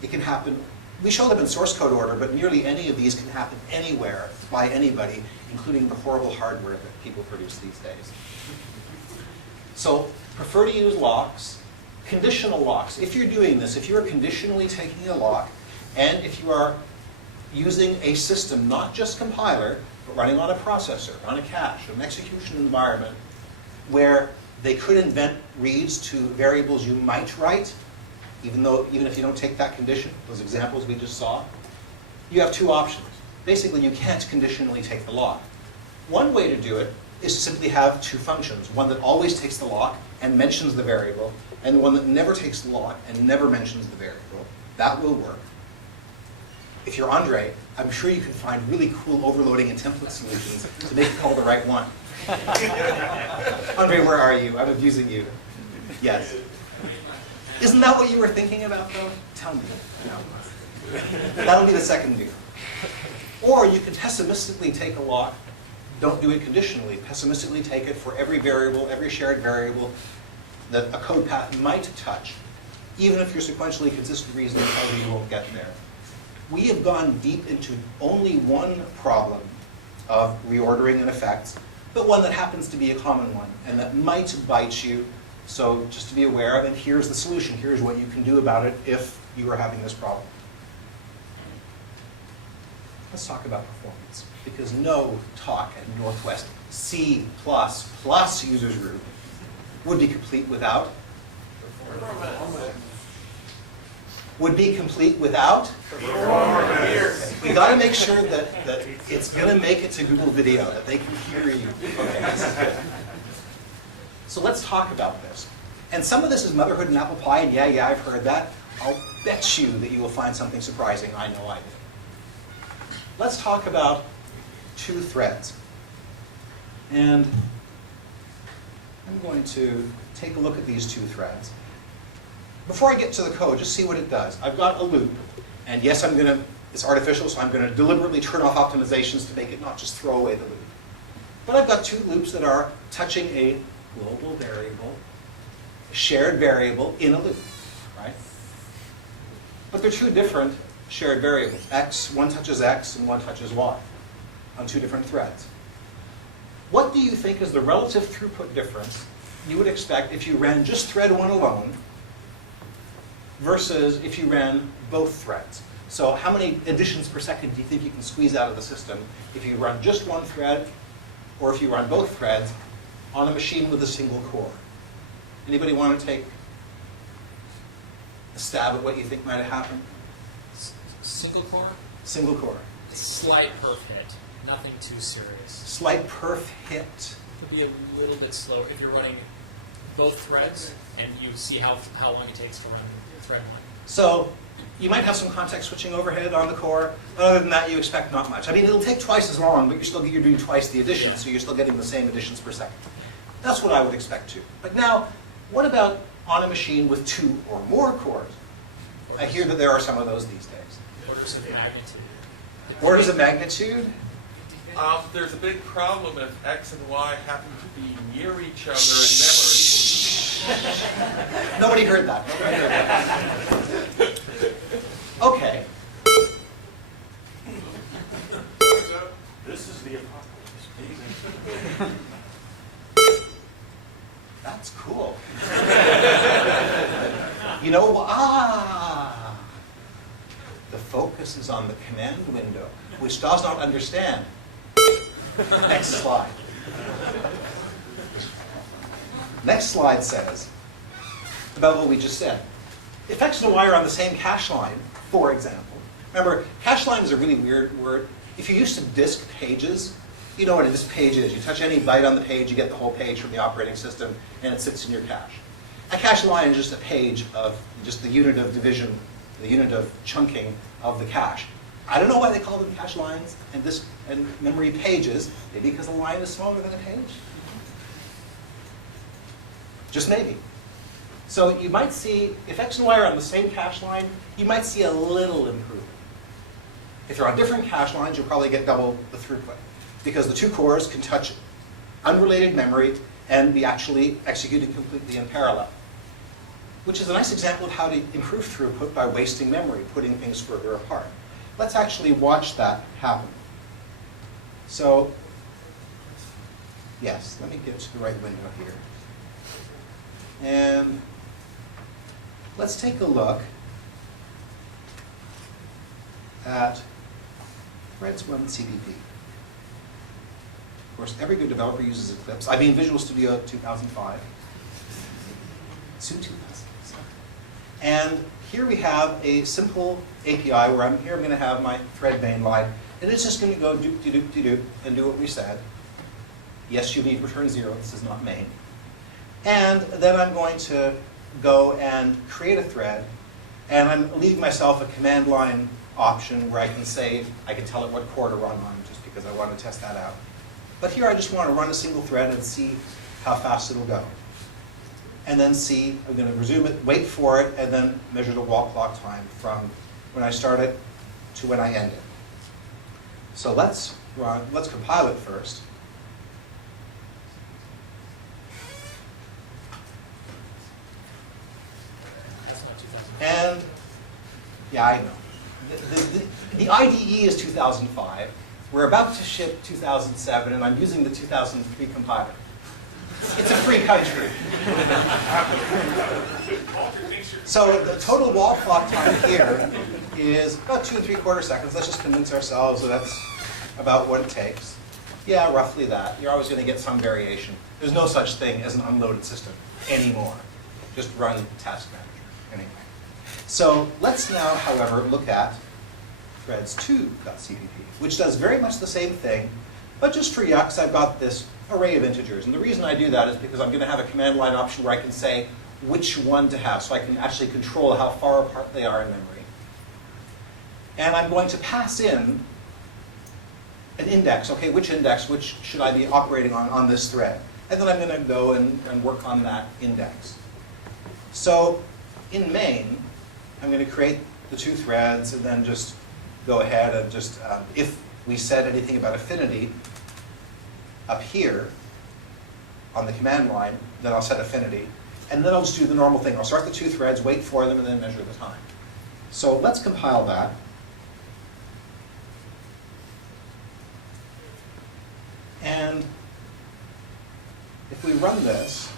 It can happen. We show them in source code order, but nearly any of these can happen anywhere by anybody, including the horrible hardware that people produce these days. So prefer to use locks. Conditional locks. If you're doing this, if you're conditionally taking a lock, and if you are using a system, not just compiler, but running on a processor, on a cache, an execution environment, where they could invent reads to variables you might write, even if you don't take that condition, those examples we just saw, you have two options. Basically, you can't conditionally take the lock. One way to do it is to simply have two functions, one that always takes the lock and mentions the variable, and one that never takes the lock and never mentions the variable. That will work. If you're Andre, I'm sure you can find really cool overloading and template solutions to make it call the right one. Andre, where are you? I'm abusing you. Yes. Isn't that what you were thinking about, though? Tell me. No. That'll be the second view. Or you can pessimistically take a lock, don't do it conditionally, pessimistically take it for every variable, every shared variable that a code path might touch, even if your sequentially consistent reasoning tells you you won't get there. We have gone deep into only one problem of reordering and effects, but one that happens to be a common one, and that might bite you. So just to be aware of, and here's the solution. Here's what you can do about it if you are having this problem. Let's talk about performance, because no talk at Northwest C++ users group would be complete without We got to make sure that it's going to make it to Google Video, that they can hear you. Okay, this is good. So let's talk about this. And some of this is motherhood and apple pie, and yeah, I've heard that. I'll bet you that you will find something surprising. I know I did. Let's talk about two threads. And I'm going to take a look at these two threads. Before I get to the code, just see what it does. I've got a loop, and yes, it's artificial, so I'm going to deliberately turn off optimizations to make it not just throw away the loop. But I've got two loops that are touching a global variable, a shared variable in a loop, right? But they're two different shared variables. One touches X and one touches Y on two different threads. What do you think is the relative throughput difference you would expect if you ran just thread one alone versus if you ran both threads. So how many additions per second do you think you can squeeze out of the system if you run just one thread or if you run both threads on a machine with a single core? Anybody want to take a stab at what you think might have happened? Single core, Single core. slight perf hit, nothing too serious. Slight perf hit. Could be a little bit slower if you're running both threads and you see how long it takes to run thread one. So you might have some context switching overhead on the core, but other than that, you expect not much. I mean, it'll take twice as long, but you're doing twice the additions, so you're still getting the same additions per second. That's what I would expect too. But now, what about on a machine with 2 or more cores? I hear that there are some of those these days. Orders of magnitude. Orders of magnitude? There's a big problem if X and Y happen to be near each other in memory. Nobody heard that. Nobody heard that. Okay. This is the apocalypse. That's cool. You know, the focus is on the command window, which does not understand. Next slide. Next slide says about what we just said. If X and Y are on the same cache line, for example, remember, cache line is a really weird word. If you used to disk pages, you know what a disk page is. You touch any byte on the page, you get the whole page from the operating system, and it sits in your cache. A cache line is just a page of just the unit of division, the unit of chunking of the cache. I don't know why they call them cache lines and disk and memory pages. Maybe because a line is smaller than a page. Just maybe. So you might see, if X and Y are on the same cache line, you might see a little improvement. If you're on different cache lines, you'll probably get double the throughput, because the 2 cores can touch unrelated memory and be actually executed completely in parallel, which is a nice example of how to improve throughput by wasting memory, putting things further apart. Let's actually watch that happen. So, yes, let me get to the right window here. And let's take a look at Threads 1 CPP. Of course, every good developer uses Eclipse. I mean Visual Studio 2005. Soon 2007. And here we have a simple API where I'm going to have my thread main line, and it's just going to go do and do what we said. Yes, you need return 0. This is not main. And then I'm going to go and create a thread, and I'm leaving myself a command line option where I can say, I can tell it what core to run on, just because I want to test that out. But here I just want to run a single thread and see how fast it'll go. And then see, I'm going to resume it, wait for it, and then measure the wall clock time from when I start it to when I end it. So let's compile it first. And, yeah, I know. The IDE is 2005. We're about to ship 2007, and I'm using the 2003 compiler. It's a free country. So the total wall clock time here is about 2 3/4 seconds. Let's just convince ourselves that that's about what it takes. Yeah, roughly that. You're always going to get some variation. There's no such thing as an unloaded system anymore. Just run Task Manager anyway. So let's now, however, look at threads2.cpp, which does very much the same thing, but just for yucks, I've got this array of integers. And the reason I do that is because I'm going to have a command line option where I can say which one to have, so I can actually control how far apart they are in memory. And I'm going to pass in an index. Okay, which index, which should I be operating on this thread? And then I'm going to go and work on that index. So in main, I'm going to create the 2 threads and then just go ahead and just, if we said anything about affinity up here on the command line, then I'll set affinity. And then I'll just do the normal thing. I'll start the 2 threads, wait for them, and then measure the time. So let's compile that. And if we run this,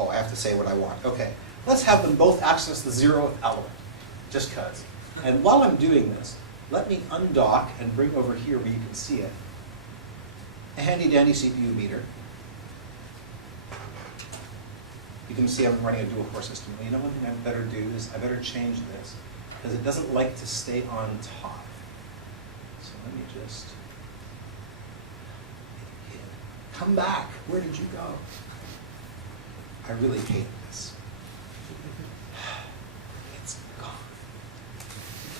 oh, I have to say what I want. Okay. Let's have them both access the 0th element, just because. And while I'm doing this, let me undock and bring over here where you can see it a handy dandy CPU meter. You can see I'm running a dual core system. Well, you know one thing I better do is I better change this because it doesn't like to stay on top. So let me just come back. Where did you go? I really hate this. It's gone.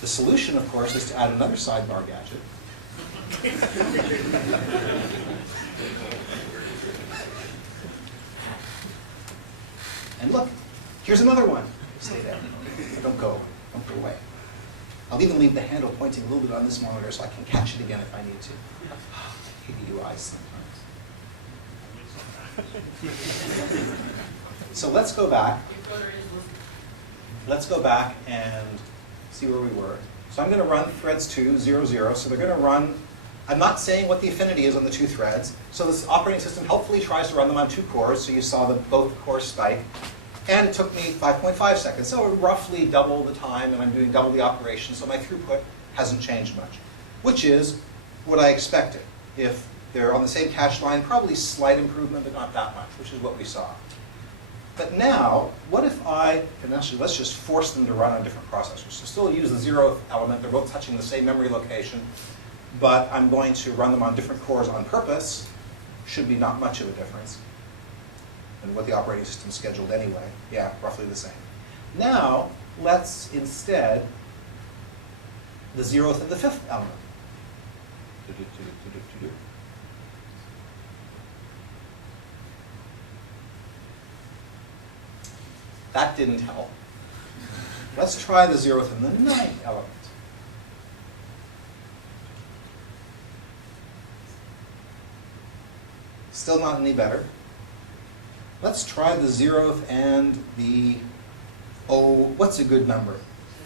The solution, of course, is to add another sidebar gadget. And look, here's another one. Stay there. Don't go. Don't go away. I'll even leave the handle pointing a little bit on this monitor so I can catch it again if I need to. I hate the UIs sometimes. So let's go back. Let's go back and see where we were. So I'm going to run threads 2, 0, 0. So they're going to run, I'm not saying what the affinity is on the 2 threads. So this operating system helpfully tries to run them on 2 cores. So you saw that both cores spike. And it took me 5.5 seconds. So roughly double the time, and I'm doing double the operation. So my throughput hasn't changed much, which is what I expected. If they're on the same cache line, probably slight improvement, but not that much, which is what we saw. But now, what if and actually let's just force them to run on different processors. So still use the 0th element, they're both touching the same memory location, but I'm going to run them on different cores on purpose. Should be not much of a difference. And what the operating system scheduled anyway. Yeah, roughly the same. Now, let's instead the 0th and the 5th element. That didn't help. Let's try the 0th and the 9th element. Still not any better. Let's try the 0th and the, what's a good number?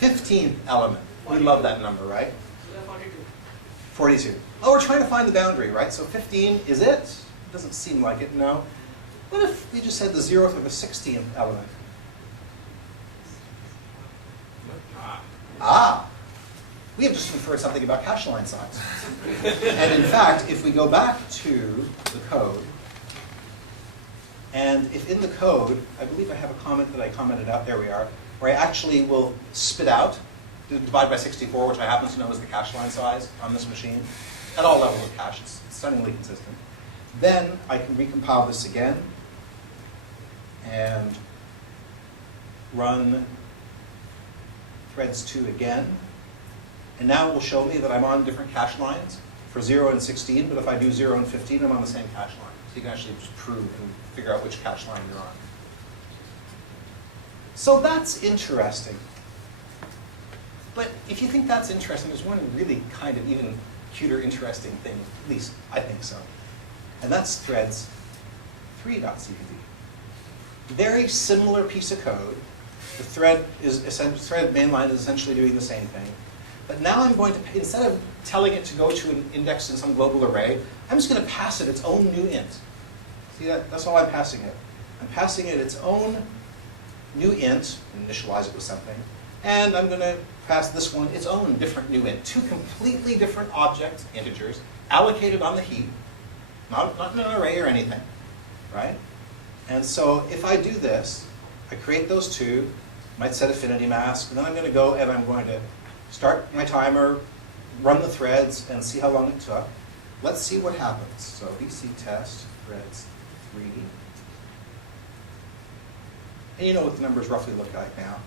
15th element. We love that number, right? 42. Oh, we're trying to find the boundary, right? So 15 is it? Doesn't seem like it, no. What if we just said the 0th or the 16th element? We have just inferred something about cache line size. And in fact, if we go back to the code, and if in the code, I believe I have a comment that I commented out, there we are, where I actually will spit out, divide by 64, which I happen to know is the cache line size on this machine, at all levels of cache, it's stunningly consistent. Then I can recompile this again, and run threads 2 again. And now it will show me that I'm on different cache lines for 0 and 16, but if I do 0 and 15, I'm on the same cache line. So you can actually just prove and figure out which cache line you're on. So that's interesting. But if you think that's interesting, there's one really kind of even cuter, interesting thing, at least I think so. And that's threads 3.cpd. Very similar piece of code. The thread mainline is essentially doing the same thing. But now I'm going to, instead of telling it to go to an index in some global array, I'm just going to pass it its own new int. See that? That's all I'm passing it. I'm passing it its own new int, and initialize it with something. And I'm going to pass this one its own different new int. 2 completely different objects, integers, allocated on the heap, not in an array or anything, right? And so if I do this, I create those 2, might set affinity mask, and then I'm going to go and I'm going to start my timer, run the threads, and see how long it took. Let's see what happens. So VC test, threads 3. And you know what the numbers roughly look like now.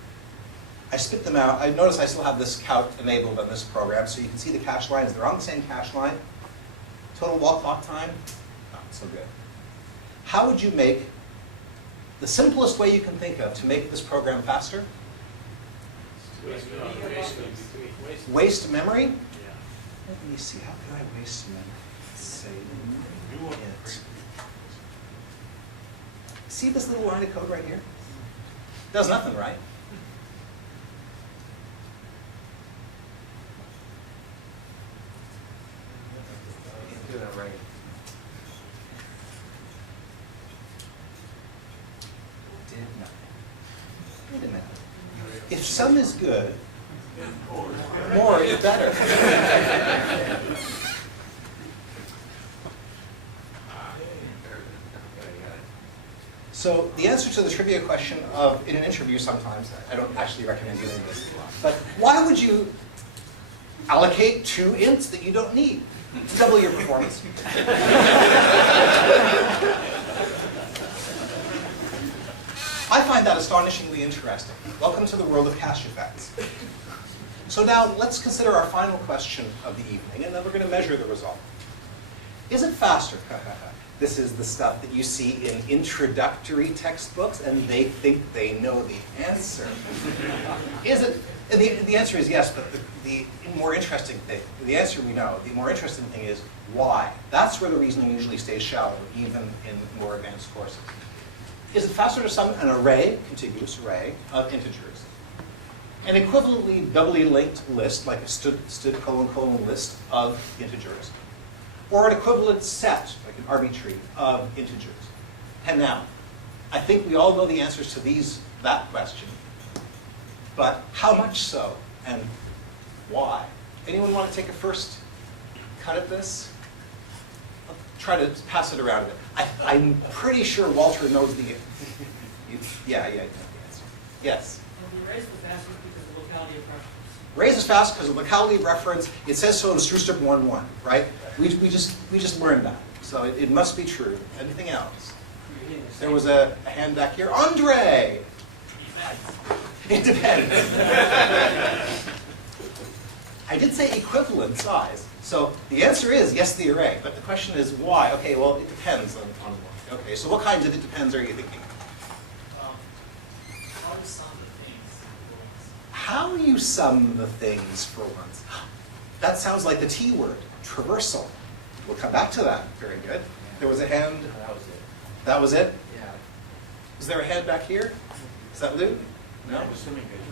I spit them out. I notice I still have this count enabled on this program, so you can see the cache lines. They're on the same cache line. Total wall clock time, not so good. How would you make the simplest way you can think of to make this program faster? Waste memory? Let me see, how can I waste memory? Say int. See this little line of code right here? Does nothing, right? Can't do that right. Did nothing. Wait a minute. If some is good, more is better. So the answer to the trivia question of, in an interview sometimes, I don't actually recommend doing this, but why would you allocate 2 ints that you don't need? Double your performance. I find that astonishingly interesting. Welcome to the world of cache effects. So now let's consider our final question of the evening, and then we're going to measure the result. Is it faster? This is the stuff that you see in introductory textbooks, and they think they know the answer. Is it? And the answer is yes, but the more interesting thing, the answer we know, the more interesting thing is why. That's where the reasoning usually stays shallow, even in more advanced courses. Is it faster to sum an array, contiguous array, of integers? An equivalently doubly linked list, like a std list of integers, or an equivalent set, like an arbitrary, of integers? And now, I think we all know the answers to that question, but how much so, and why? Anyone want to take a first cut at this? I'll try to pass it around a bit. I'm pretty sure Walter knows the yeah, you know the answer. Yes? The race was faster because of locality of reference. Raise is fast because of locality of reference. It says so in Strustrip 1.1, right? We just learned that. So it must be true. Anything else? There was a hand back here. Andre! It depends. I did say equivalent size. So the answer is yes, the array. But the question is why? Okay, well, it depends on what. Okay, so what kinds of it depends are you thinking? How you sum the things for once. That sounds like the T word, traversal. We'll come back to that. Very good. There was a hand. That was it. That was it? Yeah. Is there a hand back here? Is that Lou? No? I'm assuming they do.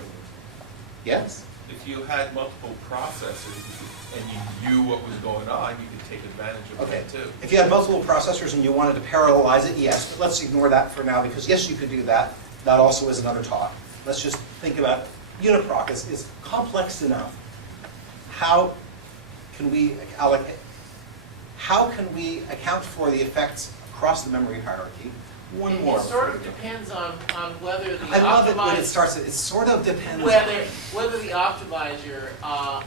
Yes? If you had multiple processors and you knew what was going on, you could take advantage of Okay. that too. If you had multiple processors and you wanted to parallelize it, yes. But let's ignore that for now because yes, you could do that. That also is another talk. Let's just think about uniproc is complex enough. How can we allocate? How can we account for the effects across the memory hierarchy? One more. It sort of depends on whether the I love it when it optimizer, starts. It sort of depends. whether the optimizer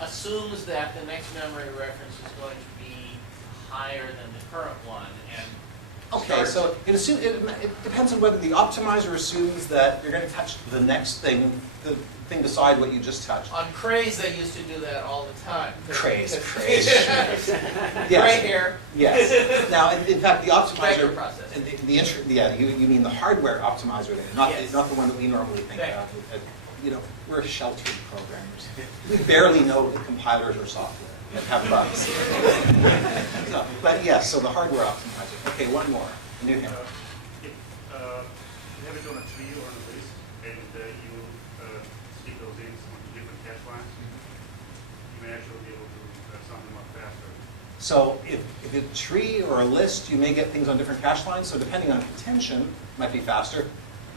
assumes that the next memory reference is going to be higher than the current one, and Okay, so it depends on whether the optimizer assumes that you're going to touch the next thing, the thing beside what you just touched. on Craze they used to do that all the time. Craze. Gray Yes. hair. Yes. Now, in fact, the Vector optimizer, processing. you mean the hardware optimizer there, not Yes. the one that we normally think Vector. of. You know, we're sheltered programmers. We barely know the compilers or software and have bugs. So, but yes, so the hardware optimizer. Okay, one more. New hand. If you have it on a tree or on a list, and you stick those in on different cache lines, you may actually be able to sum them up faster. So if it's a tree or a list, you may get things on different cache lines. So depending on contention, it might be faster.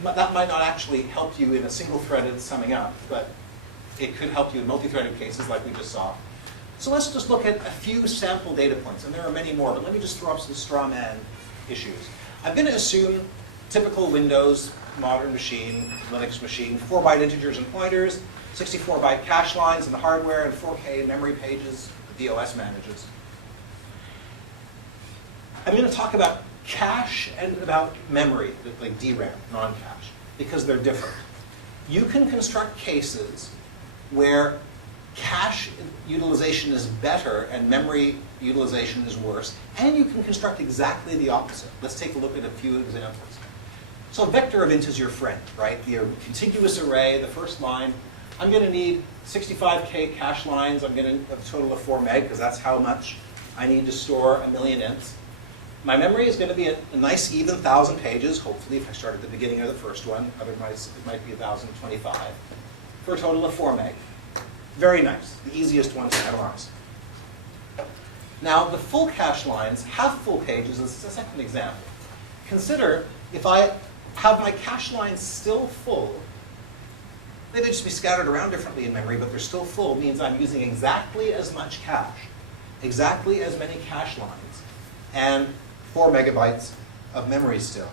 That might not actually help you in a single-threaded summing up, but it could help you in multi-threaded cases like we just saw. So let's just look at a few sample data points, and there are many more, but let me just throw up some straw man issues. I'm going to assume typical Windows, modern machine, Linux machine, 4-byte integers and pointers, 64-byte cache lines in the hardware, and 4K memory pages the OS manages. I'm going to talk about cache and about memory, like DRAM, non-cache, because they're different. You can construct cases where cache utilization is better and memory utilization is worse, and you can construct exactly the opposite. Let's take a look at a few examples. So vector of int is your friend, right? The contiguous array, the first line. I'm going to need 65K cache lines. I'm going to have a total of 4 meg, because that's how much I need to store 1,000,000 ints. My memory is going to be a nice even 1,000 pages, hopefully, if I start at the beginning of the first one. Otherwise, it might be 1,025, for a total of 4 meg. Very nice, the easiest one to memorize. Now, the full cache lines, half full pages, is the second example. Consider if I have my cache lines still full, They may just be scattered around differently in memory, but they're still full, means I'm using exactly as much cache, exactly as many cache lines, and 4 megabytes of memory still.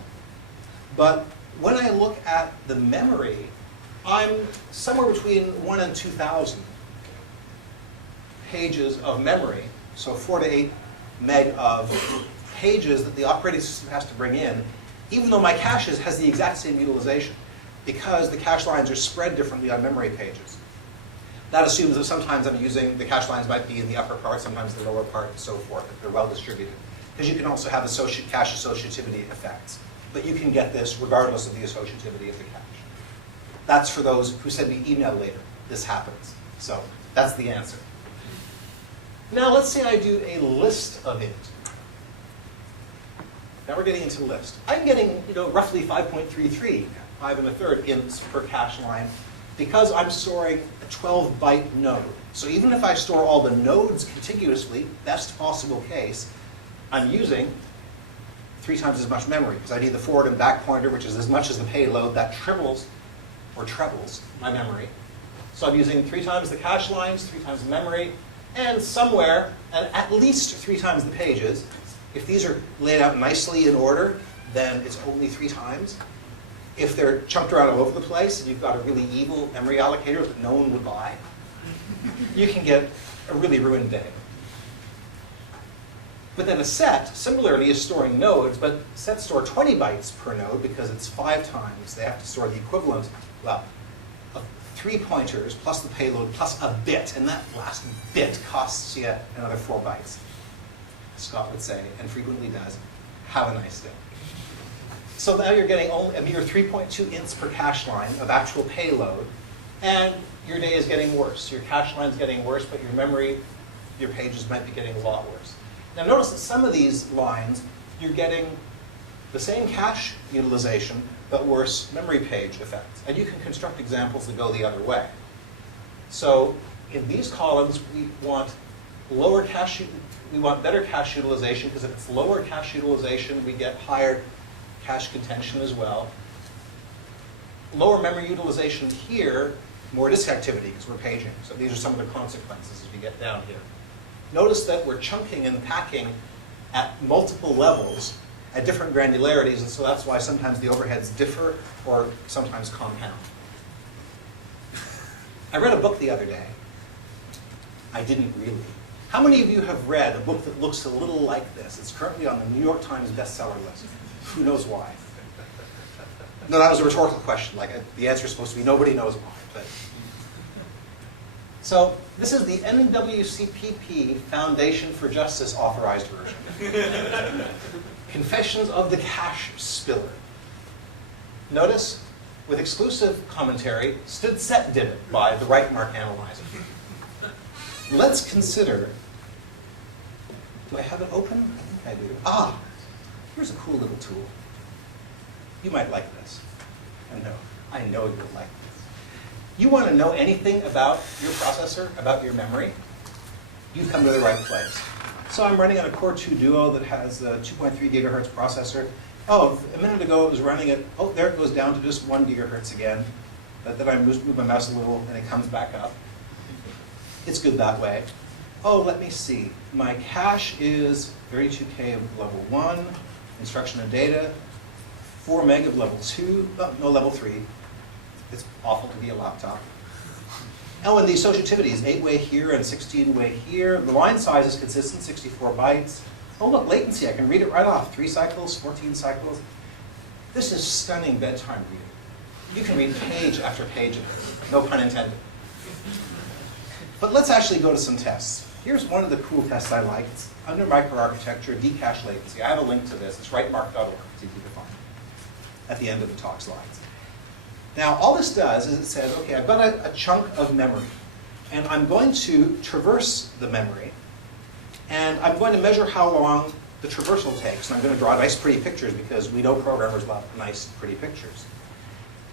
But when I look at the memory, I'm somewhere between 1 and 2,000 pages of memory, so 4 to 8 meg of pages that the operating system has to bring in, even though my cache has the exact same utilization, because the cache lines are spread differently on memory pages. That assumes that sometimes I'm using, the cache lines might be in the upper part, sometimes the lower part, and so forth, if they're well distributed. Because you can also have cache associativity effects. But you can get this regardless of the associativity of the cache. That's for those who send me email later. This happens. So that's the answer. Now let's say I do a list of int. Now we're getting into list. I'm getting roughly 5.33, 5 1/3 ints per cache line, because I'm storing a 12-byte node. So even if I store all the nodes contiguously, best possible case, I'm using 3 times as much memory, because I need the forward and back pointer, which is as much as the payload. That triples or trebles my memory. So I'm using 3 times the cache lines, 3 times the memory, and somewhere, at least 3 times the pages. If these are laid out nicely in order, then it's only 3 times. If they're chunked around all over the place, and you've got a really evil memory allocator that no one would buy, you can get a really ruined day. But then a set, similarly, is storing nodes, but sets store 20 bytes per node because it's 5 times. They have to store the equivalent, well, of 3 pointers plus the payload plus a bit, and that last bit costs you another 4 bytes. Scott would say, and frequently does, have a nice day. So now you're getting only a mere 3.2 ints per cache line of actual payload, and your day is getting worse. Your cache line's getting worse, but your memory, your pages might be getting a lot worse. Now notice that some of these lines, you're getting the same cache utilization, but worse memory page effects. And you can construct examples that go the other way. So in these columns, we want better cache utilization, because if it's lower cache utilization, we get higher cache contention as well. Lower memory utilization here, more disk activity, because we're paging. So these are some of the consequences as we get down here. Notice that we're chunking and packing at multiple levels at different granularities, and so that's why sometimes the overheads differ or sometimes compound. I read a book the other day. I didn't really. How many of you have read a book that looks a little like this? It's currently on the New York Times bestseller list. Who knows why? No, that was a rhetorical question. Like, the answer is supposed to be nobody knows why. But. So this is the NWCPP Foundation for Justice authorized version. Confessions of the Cache Spiller. Notice, with exclusive commentary, Stützet did it by the right mark analyzer. Let's consider, do I have it open? I think I do. Ah, here's a cool little tool. You might like this. I know you'll like this. You want to know anything about your processor, about your memory? You've come to the right place. So I'm running on a Core 2 Duo that has a 2.3 gigahertz processor. Oh, a minute ago it was running at, oh, there it goes down to just 1 gigahertz again. But then I move my mouse a little and it comes back up. It's good that way. Oh, let me see. My cache is 32K of level 1, instruction and data, 4 meg of level 2, oh, no, level 3. It's awful to be a laptop. Oh, and the associativity is 8-way here and 16-way here. The line size is consistent, 64 bytes. Oh, look, latency, I can read it right off. 3 cycles, 14 cycles. This is stunning bedtime reading. You can read page after page of it. No pun intended. But let's actually go to some tests. Here's one of the cool tests I like. It's under microarchitecture, decache latency. I have a link to this. It's rightmark.org. It's easy to find at the end of the talk slides. Now, all this does is it says, okay, I've got a chunk of memory, and I'm going to traverse the memory, and I'm going to measure how long the traversal takes. And I'm going to draw nice, pretty pictures, because we know programmers love nice, pretty pictures.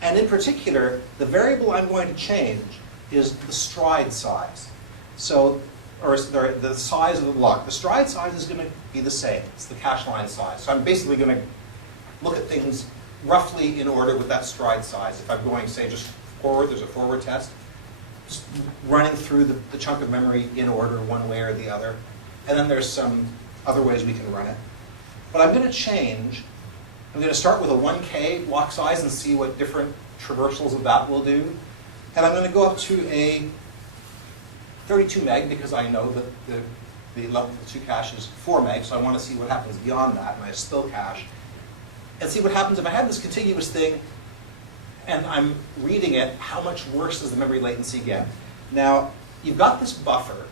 And in particular, the variable I'm going to change is the stride size. So, or the size of the block. The stride size is going to be the same. It's the cache line size. So I'm basically going to look at things roughly in order with that stride size. If I'm going, say, just forward, there's a forward test, just running through the chunk of memory in order, one way or the other. And then there's some other ways we can run it. But I'm going to change. I'm going to start with a 1K block size and see what different traversals of that will do. And I'm going to go up to a 32 meg because I know that the level 2 cache is 4 meg, so I want to see what happens beyond that, and I spill cache. And see what happens if I have this contiguous thing and I'm reading it, how much worse does the memory latency get? Now, you've got this buffer,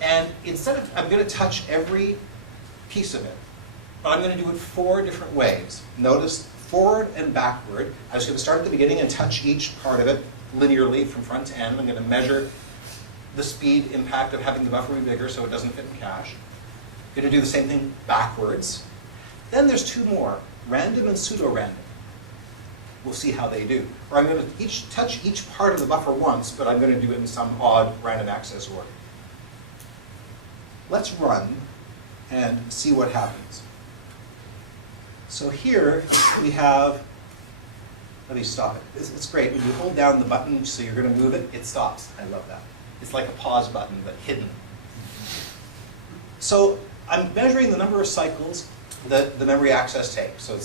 and instead of, I'm going to touch every piece of it, but I'm going to do it 4 different ways. Notice forward and backward. I'm just going to start at the beginning and touch each part of it linearly from front to end. I'm going to measure the speed impact of having the buffer be bigger so it doesn't fit in cache. I'm going to do the same thing backwards. Then there's 2 more, random and pseudo-random. We'll see how they do. Or I'm going to touch each part of the buffer once, but I'm going to do it in some odd random access order. Let's run and see what happens. So here we have, let me stop it. It's great. When you hold down the button so you're going to move it, it stops. I love that. It's like a pause button, but hidden. So I'm measuring the number of cycles that the memory access takes. So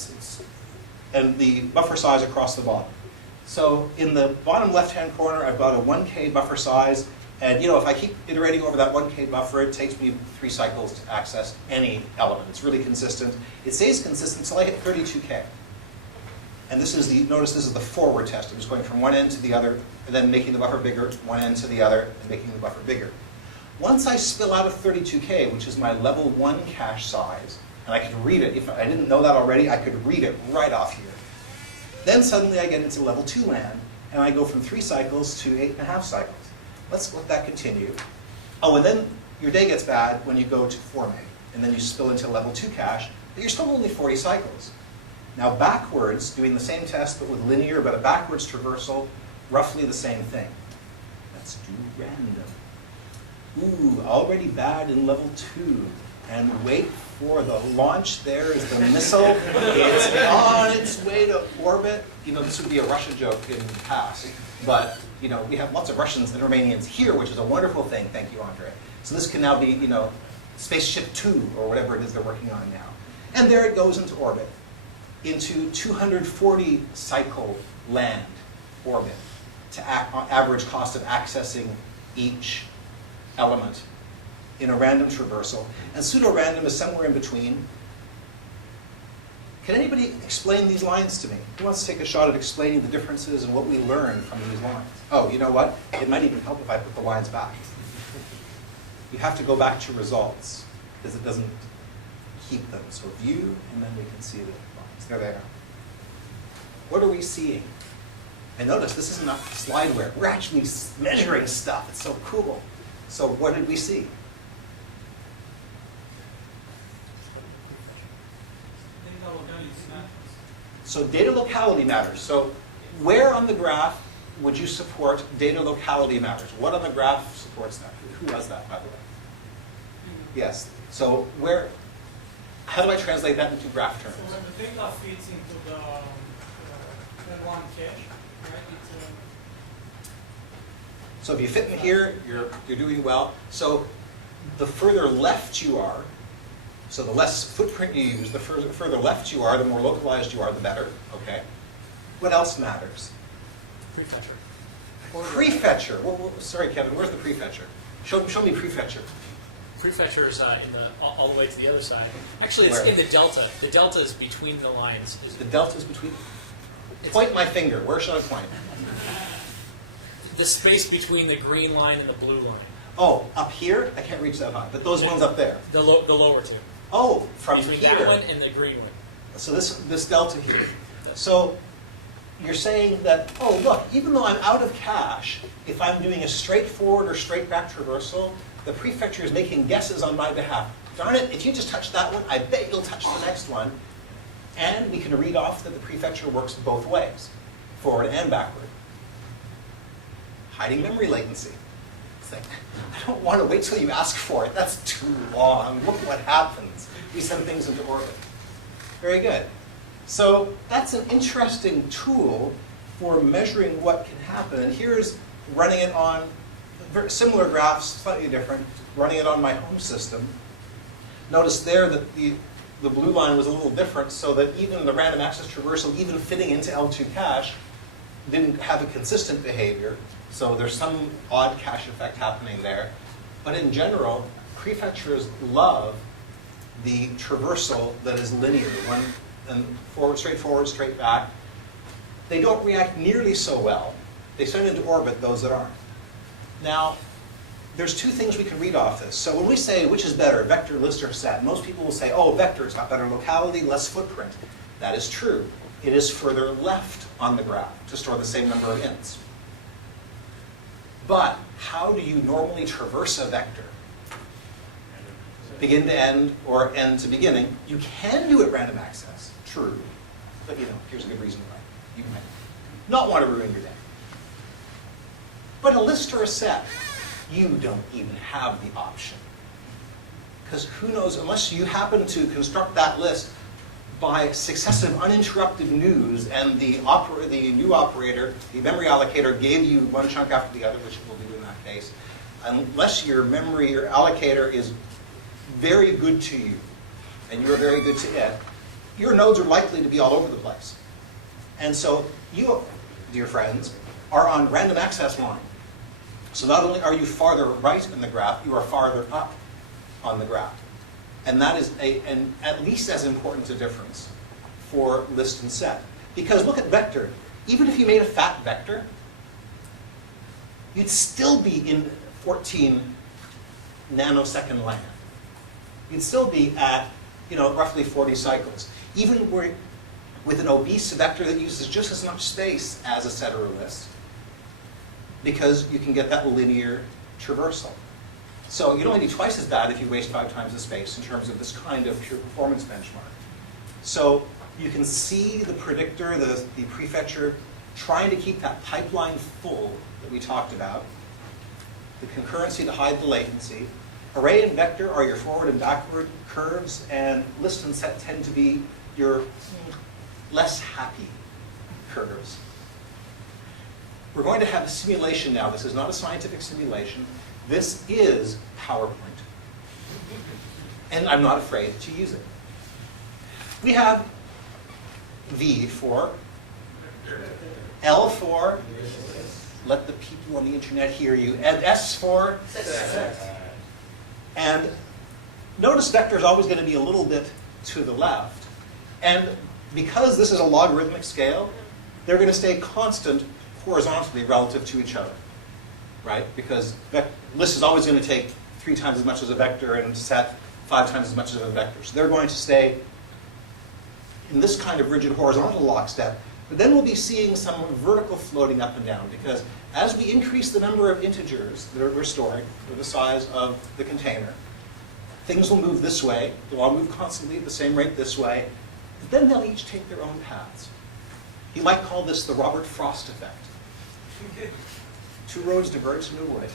and the buffer size across the bottom. So in the bottom left-hand corner, I've got a 1K buffer size. And if I keep iterating over that 1K buffer, it takes me 3 cycles to access any element. It's really consistent. It stays consistent until I hit 32K. And this is notice this is the forward test. I'm just going from one end to the other, and then making the buffer bigger, one end to the other, and making the buffer bigger. Once I spill out of 32K, which is my level 1 cache size, and I can read it, if I didn't know that already, I could read it right off here. Then suddenly I get into level 2 land, and I go from 3 cycles to 8.5 cycles. Let's let that continue. Oh, and then your day gets bad when you go to 4 meg, and then you spill into level 2 cache, but you're still only 40 cycles. Now backwards, doing the same test but with linear, but a backwards traversal, roughly the same thing. Let's do random. Ooh, already bad in level 2. And wait for the launch. There is the missile. It's on its way to orbit. This would be a Russian joke in the past. But, we have lots of Russians and Romanians here, which is a wonderful thing. Thank you, Andre. So this can now be, Spaceship 2 or whatever it is they're working on now. And there it goes into orbit, into 240 cycle land orbit to average cost of accessing each element in a random traversal. And pseudo-random is somewhere in between. Can anybody explain these lines to me? Who wants to take a shot at explaining the differences and what we learn from these lines? Oh, you know what? It might even help if I put the lines back. You have to go back to results because it doesn't keep them. So view, and then we can see the lines. There they are. What are we seeing? And notice, this isn't not slideware. We're actually measuring stuff. It's so cool. So what did we see? So data locality matters. So where on the graph would you support data locality matters? What on the graph supports that? Who does that, by the way? Yes. So how do I translate that into graph terms? So when the data fits into the one cache, right? So if you fit in here, you're doing well. So the further left you are, so the less footprint you use, the further left you are, the more localized you are, the better. Okay. What else matters? Prefetcher. Prefetcher. Well, sorry, Kevin. Where's the prefetcher? Show me prefetcher. Prefetcher is all the way to the other side. Actually, it's Where? in the delta. The delta is between the lines. The delta is between. Point my finger. Where should I point? The space between the green line and the blue line. Oh, up here? I can't reach that high. But those ones up there. The lower two. Oh, from between here. that one and the green one. So this delta here. So you're saying that, oh, look, even though I'm out of cache, if I'm doing a straightforward or straight back traversal, the prefetcher is making guesses on my behalf. Darn it, if you just touch that one, I bet you'll touch the next one. And we can read off that the prefetcher works both ways, forward and backward. Hiding memory latency. It's like, I don't want to wait till you ask for it. That's too long. Look what happens. We send things into orbit. Very good. So that's an interesting tool for measuring what can happen. And here's running it on very similar graphs, slightly different, running it on my home system. Notice there that the blue line was a little different, so that even the random access traversal, even fitting into L2 cache, didn't have a consistent behavior. So there's some odd cache effect happening there. But in general, prefetchers love the traversal that is linear, one and forward, straight back. They don't react nearly so well. They send into orbit those that aren't. Now, there's two things we can read off this. So when we say which is better, vector, list, or set, most people will say, oh, vector, it's got better locality, less footprint. That is true. It is further left on the graph to store the same number of ints. But how do you normally traverse a vector? Begin to end or end to beginning. You can do it random access, true. But here's a good reason why. You might not want to ruin your day. But a list or a set, you don't even have the option. Because who knows, unless you happen to construct that list by successive uninterrupted news and the new operator, the memory allocator, gave you one chunk after the other, which it will do in that case, unless your memory or allocator is very good to you and you're very good to it, your nodes are likely to be all over the place. And so you, dear friends, are on random access line. So not only are you farther right in the graph, you are farther up on the graph. And that is an at least as important a difference for list and set. Because look at vector. Even if you made a fat vector, you'd still be in 14 nanosecond land. You'd still be at roughly 40 cycles. Even with an obese vector that uses just as much space as a set or a list, because you can get that linear traversal. So you'd only be twice as bad if you waste 5 times the space in terms of this kind of pure performance benchmark. So you can see the predictor, the prefetcher, trying to keep that pipeline full that we talked about, the concurrency to hide the latency. Array and vector are your forward and backward curves, and list and set tend to be your less happy curves. We're going to have a simulation now. This is not a scientific simulation. This is PowerPoint. And I'm not afraid to use it. We have V for, L for, let the people on the internet hear you, and S for set. And notice vector is always going to be a little bit to the left. And because this is a logarithmic scale, they're going to stay constant horizontally relative to each other, right? Because list is always going to take 3 times as much as a vector and set 5 times as much as a vector. So they're going to stay in this kind of rigid horizontal lockstep. But then we'll be seeing some vertical floating up and down, because as we increase the number of integers that we're storing for the size of the container, things will move this way. They'll all move constantly at the same rate this way. But then they'll each take their own paths. You might call this the Robert Frost effect. 2 roads diverge in a wood.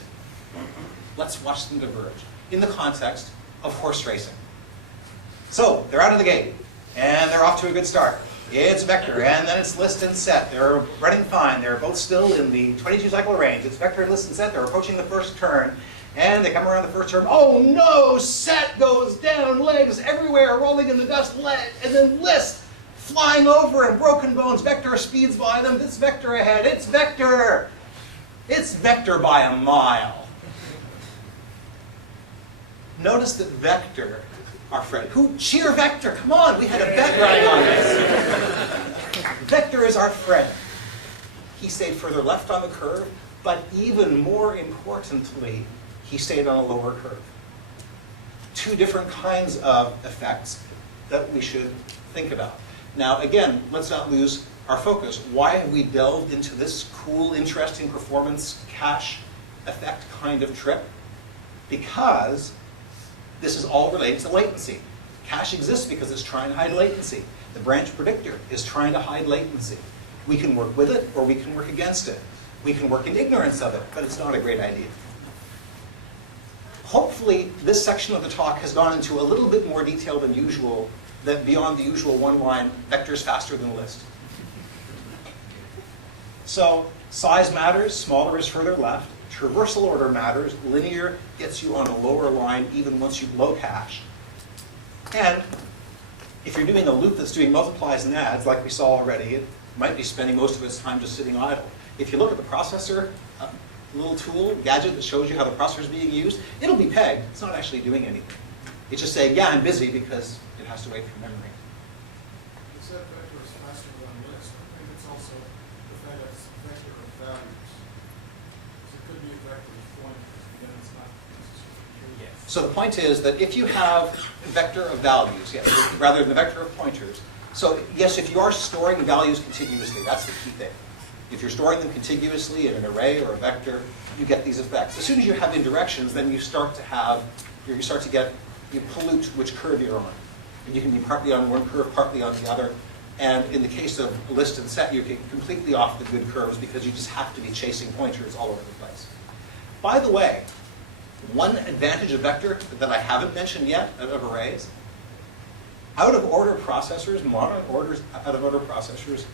Let's watch them diverge in the context of horse racing. So they're out of the gate, and they're off to a good start. It's vector, and then it's list and set. They're running fine. They're both still in the 22 cycle range. It's vector and list and set. They're approaching the first turn, and they come around the first turn. Oh no! Set goes down, legs everywhere, rolling in the dust, and then list flying over and broken bones. Vector speeds by them. It's vector ahead. It's vector. It's vector by a mile. Notice that vector, our friend, who cheer vector? Come on, we had a bet right on this. Vector is our friend. He stayed further left on the curve, but even more importantly, he stayed on a lower curve. 2 different kinds of effects that we should think about. Now, again, let's not lose our focus. Why have we delved into this cool, interesting performance cache effect kind of trip? Because this is all related to latency. Cache exists because it's trying to hide latency. The branch predictor is trying to hide latency. We can work with it, or we can work against it. We can work in ignorance of it, but it's not a great idea. Hopefully, this section of the talk has gone into a little bit more detail than usual, beyond the usual one-line, vectors faster than list. So size matters, smaller is further left. Traversal order matters, linear gets you on a lower line even once you blow cache. And if you're doing a loop that's doing multiplies and adds, like we saw already, it might be spending most of its time just sitting idle. If you look at the processor, little tool, gadget that shows you how the processor is being used, it'll be pegged. It's not actually doing anything. It's just saying, yeah, I'm busy because it has to wait for memory. You said vector is faster than list. I think it's also the fact that it's a vector of values. So it could be a vector of pointers, again, it's not necessarily. Yes. So the point is that if you have a vector of values, yes, rather than a vector of pointers, so yes, if you are storing values contiguously, that's the key thing. If you're storing them contiguously in an array or a vector, you get these effects. As soon as you have indirections, then you start to get, you pollute which curve you're on. And you can be partly on one curve, partly on the other. And in the case of list and set, you get completely off the good curves because you just have to be chasing pointers all over the place. By the way, one advantage of vector that I haven't mentioned yet of arrays, out-of-order processors, modern out-of-order processors,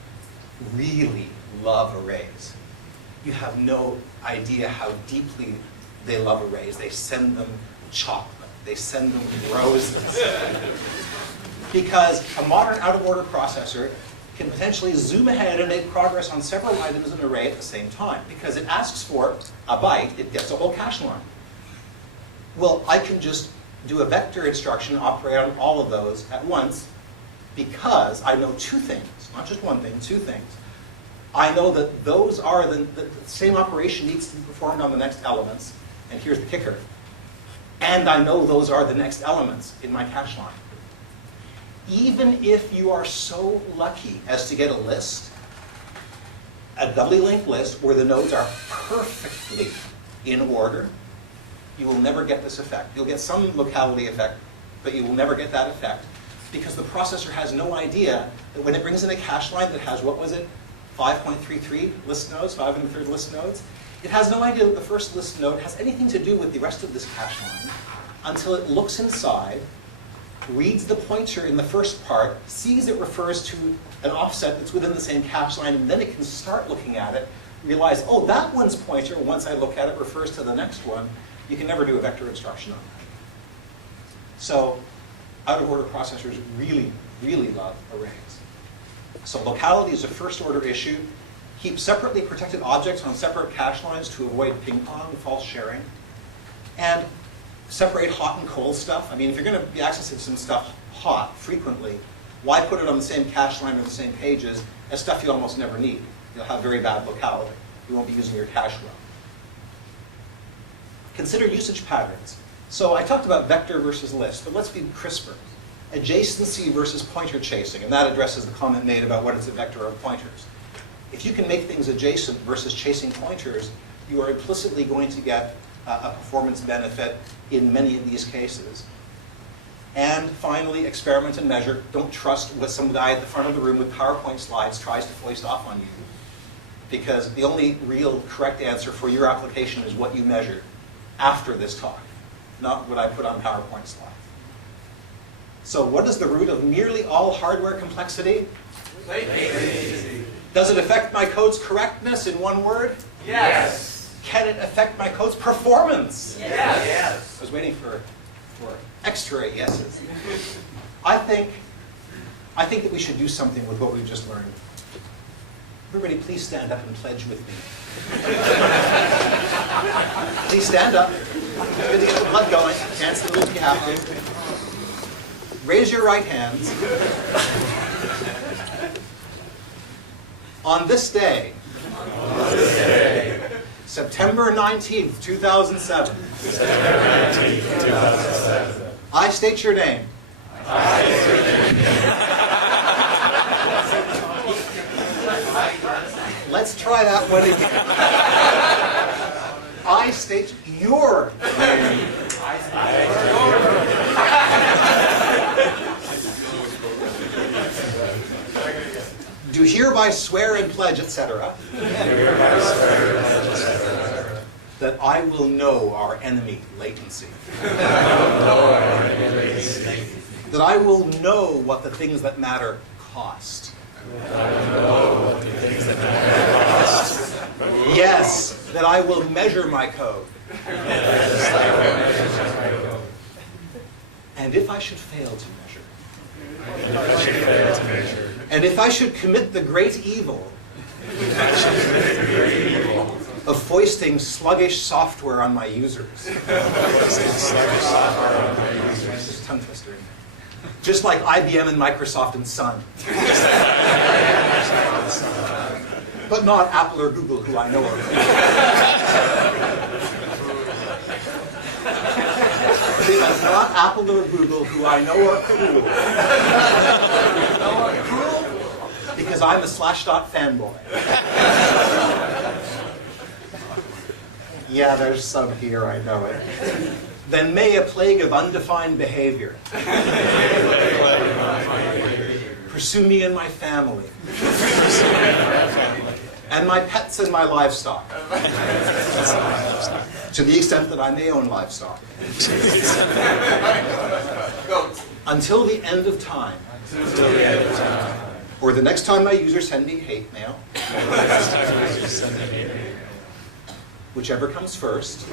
really love arrays. You have no idea how deeply they love arrays. They send them chocolate. They send them roses. Because a modern out-of-order processor can potentially zoom ahead and make progress on several items in an array at the same time. Because it asks for a byte, it gets a whole cache line. Well, I can just do a vector instruction, operate on all of those at once, because I know two things, not just one thing, two things. I know that those are the same operation needs to be performed on the next elements, and here's the kicker. And I know those are the next elements in my cache line. Even if you are so lucky as to get a list, a doubly linked list where the nodes are perfectly in order, you will never get this effect. You'll get some locality effect, but you will never get that effect because the processor has no idea that when it brings in a cache line that has, what was it, 5.33 list nodes, 5 1/3 list nodes, it has no idea that the first list node has anything to do with the rest of this cache line until it looks inside, reads the pointer in the first part, sees it refers to an offset that's within the same cache line, and then it can start looking at it, realize, oh, that one's pointer, once I look at it, refers to the next one. You can never do a vector instruction on that. So out-of-order processors really, really love arrays. So locality is a first-order issue. Keep separately protected objects on separate cache lines to avoid ping-pong, false sharing. And separate hot and cold stuff. I mean, if you're going to be accessing some stuff hot frequently, why put it on the same cache line or the same pages as stuff you almost never need? You'll have very bad locality. You won't be using your cache well. Consider usage patterns. So I talked about vector versus list, but let's be crisper. Adjacency versus pointer chasing, and that addresses the comment made about what is a vector of pointers. If you can make things adjacent versus chasing pointers, you are implicitly going to get a performance benefit in many of these cases. And finally, experiment and measure. Don't trust what some guy at the front of the room with PowerPoint slides tries to foist off on you, because the only real correct answer for your application is what you measured after this talk, not what I put on PowerPoint slides. So what is the root of nearly all hardware complexity? Latency. Does it affect my code's correctness in one word? Yes. Can it affect my code's performance? Yes. I was waiting for extra yeses. I think that we should do something with what we've just learned. Everybody, please stand up and pledge with me. Please stand up. It's good to get the blood going. Dance the move if you have to. Raise your right hands. On this day, September 19th, 2007. I state your name. Let's try that one again. I state your name. Do hereby swear and pledge, etc. That I will know our enemy, latency. That I will know what the things that matter cost. Yes, that I will measure my code. And if I should fail to measure, and if I should commit the great evil of foisting sluggish software on my users. Tongue twister. Just like IBM and Microsoft and Sun. But not Apple or Google, who I know of. But not Apple or Google, who I know are cool. Because I'm a Slashdot fanboy. Yeah, there's some here, I know it. Then may a plague of undefined behavior pursue me and my family, and my pets and my livestock, to the extent that I may own livestock, until the end of time, or the next time my users send me hate mail, whichever comes first.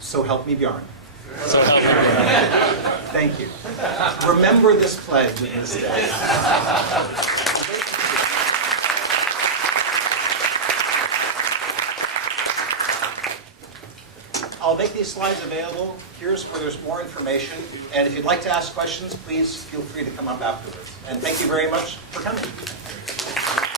So help me, Bjorn. Thank you. Remember this pledge. I'll make these slides available. Here's where there's more information. And if you'd like to ask questions, please feel free to come up afterwards. And thank you very much for coming.